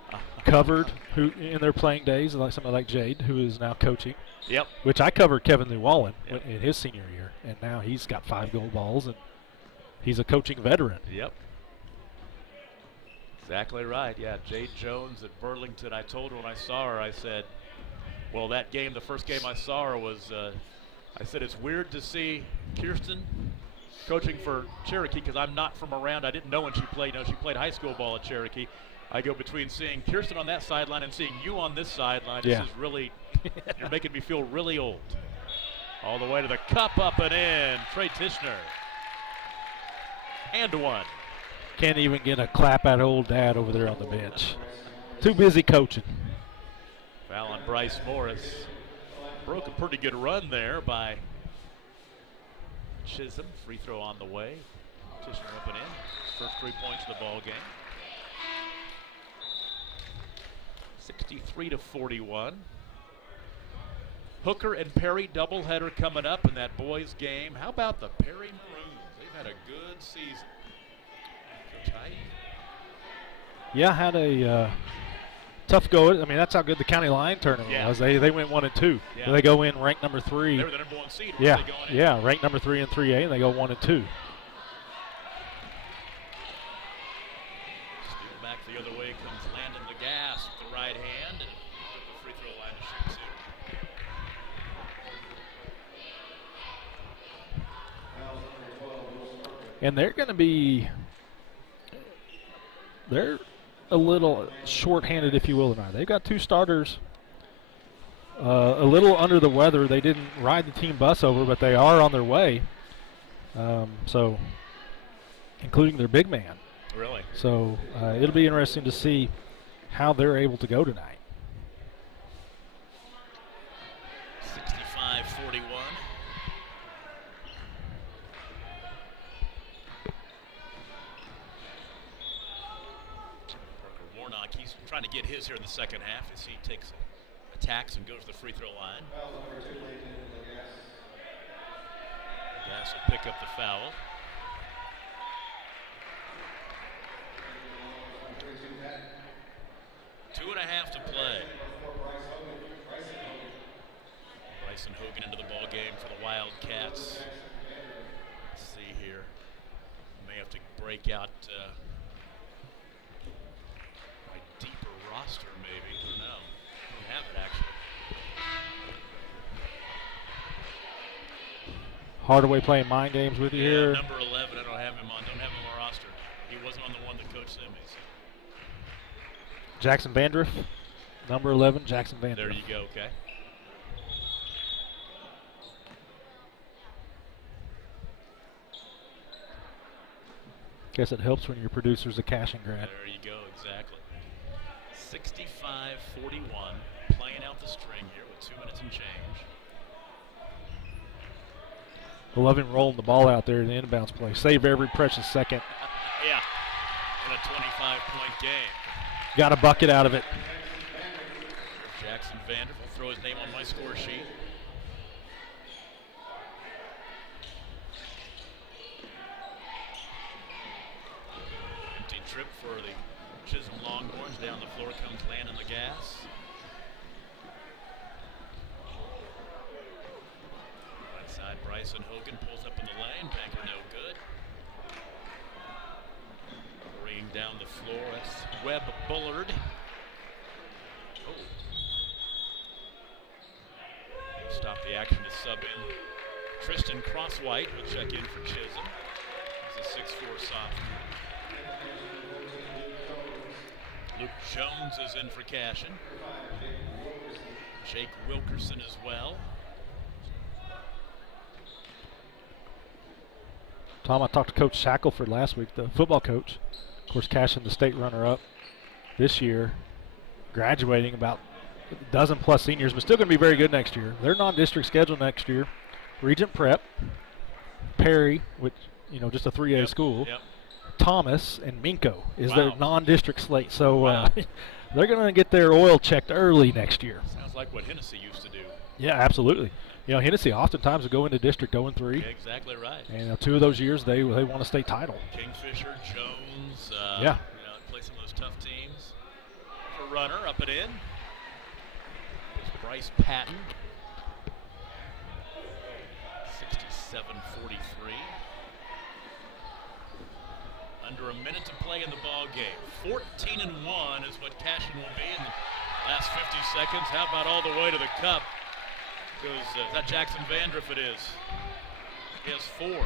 covered who in their playing days, like somebody like Jade, who is now coaching? Yep. Which I covered Kevin Llewellyn in his senior year, and now he's got 5 gold balls, and he's a coaching veteran. Yep. Exactly right. Yeah, Jade Jones at Burlington. I told her when I saw her, I said, well, that game, the first game I saw her was, I said, it's weird to see Kirsten coaching for Cherokee because I'm not from around. I didn't know when she played. She played high school ball at Cherokee. I go between seeing Kirsten on that sideline and seeing you on this sideline. Yeah. This is really, you're making me feel really old. All the way to the cup, up and in. Trey Tishner. And one. Can't even get a clap at old dad over there on the bench. Too busy coaching. Foul on Bryce Morris. Broke a pretty good run there by Chisholm. Free throw on the way. Tishner up and in. First 3 points of the ball game. 63-41. Hooker and Perry doubleheader coming up in that boys game. How about the Perry Maroons? They've had a good season. Coach Hyde? Yeah, had a tough go. I mean, that's how good the county line tournament was. They went 1 and 2. Yeah. They go in ranked number 3. They were the number 1 seed. Yeah, ranked number 3 in 3A, and they go 1 and 2. Steal back the other way comes Landon Lagasse with the right hand and the free throw line to shoot 2. And they're going to be, they're a little short-handed, if you will, tonight. They've got 2 starters a little under the weather. They didn't ride the team bus over, but they are on their way. So, including their big man. Really? So, it'll be interesting to see how they're able to go tonight. 65-41. Warnock, he's trying to get his here in the second half as he attacks and goes to the free throw line. Gas will pick up the foul. Two and a half to play. Bryson Hogan into the ball game for the Wildcats. Let's see here. May have to break out my deeper roster, maybe. I don't know. I don't have it actually. Hardaway playing mind games with you here. Number 11. I don't have him on. Don't have him on my roster. He wasn't on the one that Coach sent me. So. Jackson Vandriff, number 11, Jackson Vandriff. There you go. Okay. Guess it helps when your producer's a Cashion grad. There you go. Exactly. 65-41. Playing out the string here with 2 minutes and change. I love him rolling the ball out there in the inbounds play. Save every precious second. Yeah. In a 25-point game. Got a bucket out of it. Jackson Vandriff will throw his name on my score sheet. trip for the Chisholm Longhorns. Down the floor comes Landon the gas. Right side, Bryson Hogan pulls up in the lane. Banker no good. Bringing down the floor, that's Webb Bullard. Oh. He'll stop the action to sub in. Tristan Crosswhite will check in for Chisholm. He's a 6'4" sophomore. Luke Jones is in for Cashion. Jake Wilkerson as well. Tom, I talked to Coach Shackelford last week, the football coach. Of course, Cashion, the state runner-up this year, graduating about a dozen plus seniors, but still going to be very good next year. They're non-district schedule next year. Regent Prep, Perry, which, you know, just a 3A school. Yep. Thomas and Minko is their non-district slate. So they're going to get their oil checked early next year. Sounds like what Hennessy used to do. Yeah, absolutely. You know, Hennessy oftentimes will go into district 0-3. Yeah, exactly right. And 2 of those years, they won a state title. Kingfisher, Jones. Yeah. You know, play some of those tough teams. For runner, up and in. There's Bryce Patton. 67-43. Under a minute to play in the ball game. 14-1 is what Cashion will be in the last 50 seconds. How about all the way to the cup? Goes, is that Jackson Vandriff? It is. He has 4. 69-43.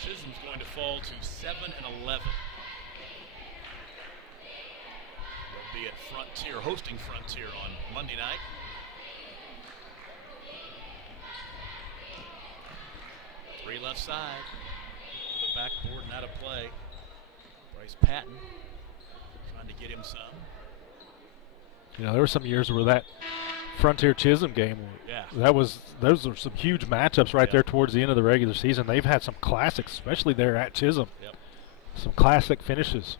Chisholm's going to fall to 7-11. They'll be at Frontier, hosting Frontier on Monday night. Three left side. The backboard and out of play. Bryce Patton trying to get him some. You know, there were some years where that Frontier Chisholm game, those were some huge matchups right there towards the end of the regular season. They've had some classics, especially there at Chisholm. Yep. Some classic finishes.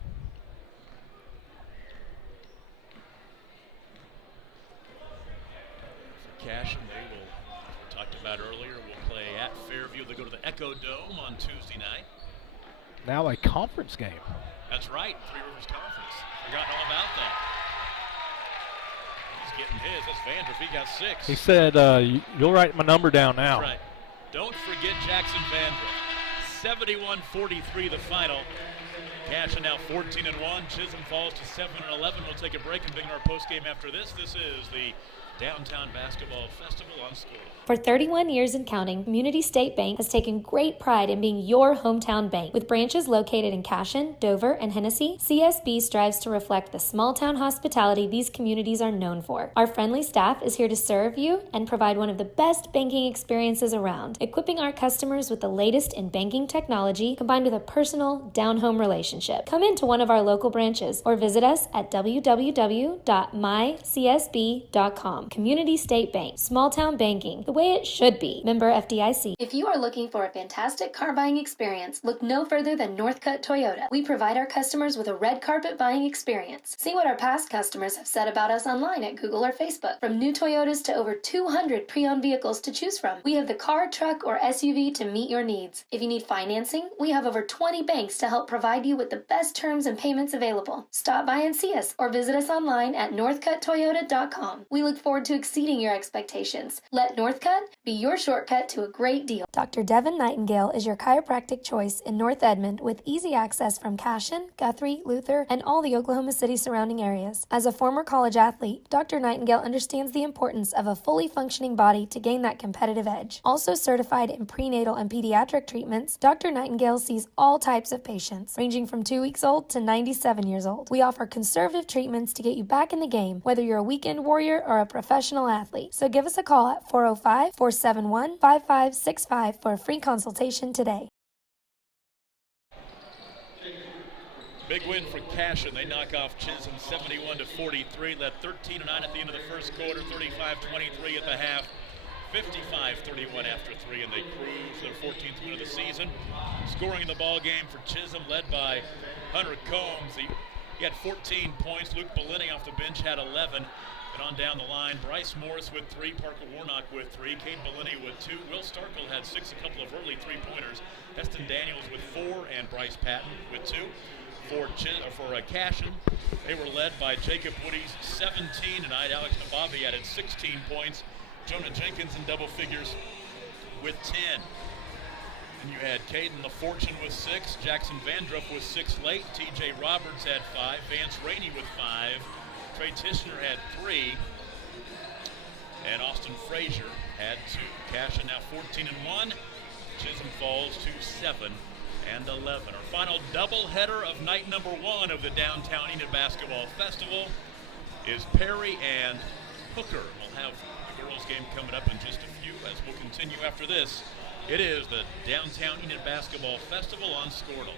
For Cashion, they will, as we talked about earlier, will play at Fairview. They go to the Echo Dome on Tuesday night. Now a conference game. That's right, Three Rivers Conference. Forgotten all about that. He's getting his. That's Vandriff. He got 6. He said, you'll write my number down now. That's right. Don't forget Jackson Vandriff. 71-43 the final. Cashion now 14-1. Chisholm falls to 7-11. We'll take a break and begin our postgame after this. This is the Downtown Basketball Festival on School. For 31 years and counting, Community State Bank has taken great pride in being your hometown bank. With branches located in Cashion, Dover, and Hennessy, CSB strives to reflect the small-town hospitality these communities are known for. Our friendly staff is here to serve you and provide one of the best banking experiences around, equipping our customers with the latest in banking technology combined with a personal, down-home relationship. Come into one of our local branches or visit us at www.mycsb.com. Community State Bank, small-town banking, the way it should be. Member FDIC. If you are looking for a fantastic car buying experience, look no further than Northcutt Toyota. We provide our customers with a red carpet buying experience. See what our past customers have said about us online at Google or Facebook. From new Toyotas to over 200 pre-owned vehicles to choose from, we have the car, truck, or SUV to meet your needs. If you need financing, we have over 20 banks to help provide you with the best terms and payments available. Stop by and see us or visit us online at northcutttoyota.com. We look forward to exceeding your expectations. Let Northcutt be your shortcut to a great deal. Dr. Devin Nightingale is your chiropractic choice in North Edmond with easy access from Cashion, Guthrie, Luther, and all the Oklahoma City surrounding areas. As a former college athlete, Dr. Nightingale understands the importance of a fully functioning body to gain that competitive edge. Also certified in prenatal and pediatric treatments, Dr. Nightingale sees all types of patients, ranging from 2 weeks old to 97 years old. We offer conservative treatments to get you back in the game, whether you're a weekend warrior or a professional athlete. So give us a call at 405-471-5565 for a free consultation today. Big win for Cashion. They knock off Chisholm 71-43. Led 13-9 at the end of the first quarter, 35-23 at the half, 55-31 after 3, and they cruise their 14th win of the season. Scoring in the ball game for Chisholm, led by Hunter Combs. He had 14 points. Luke Bellini off the bench had 11. And on down the line, Bryce Morris with 3, Parker Warnock with 3, Cade Bellini with 2, Will Starkle had 6, a couple of early 3-pointers, Heston Daniels with 4, and Bryce Patton with 2. For Cashion, they were led by Jacob Woody's 17 tonight. Alex Nabavi added 16 points. Jonah Jenkins in double figures with 10. And you had Caden LaFortune with 6, Jackson Vandruff with 6 late, TJ Roberts had 5, Vance Rainey with 5, Trey Tishner had 3, and Austin Frazier had 2. Cashion now 14-1. Chisholm falls to 7-11. Our final doubleheader of night number 1 of the Downtown Enid Basketball Festival is Perry and Hooker. We'll have the girls' game coming up in just a few as we'll continue after this. It is the Downtown Enid Basketball Festival on Squirtle.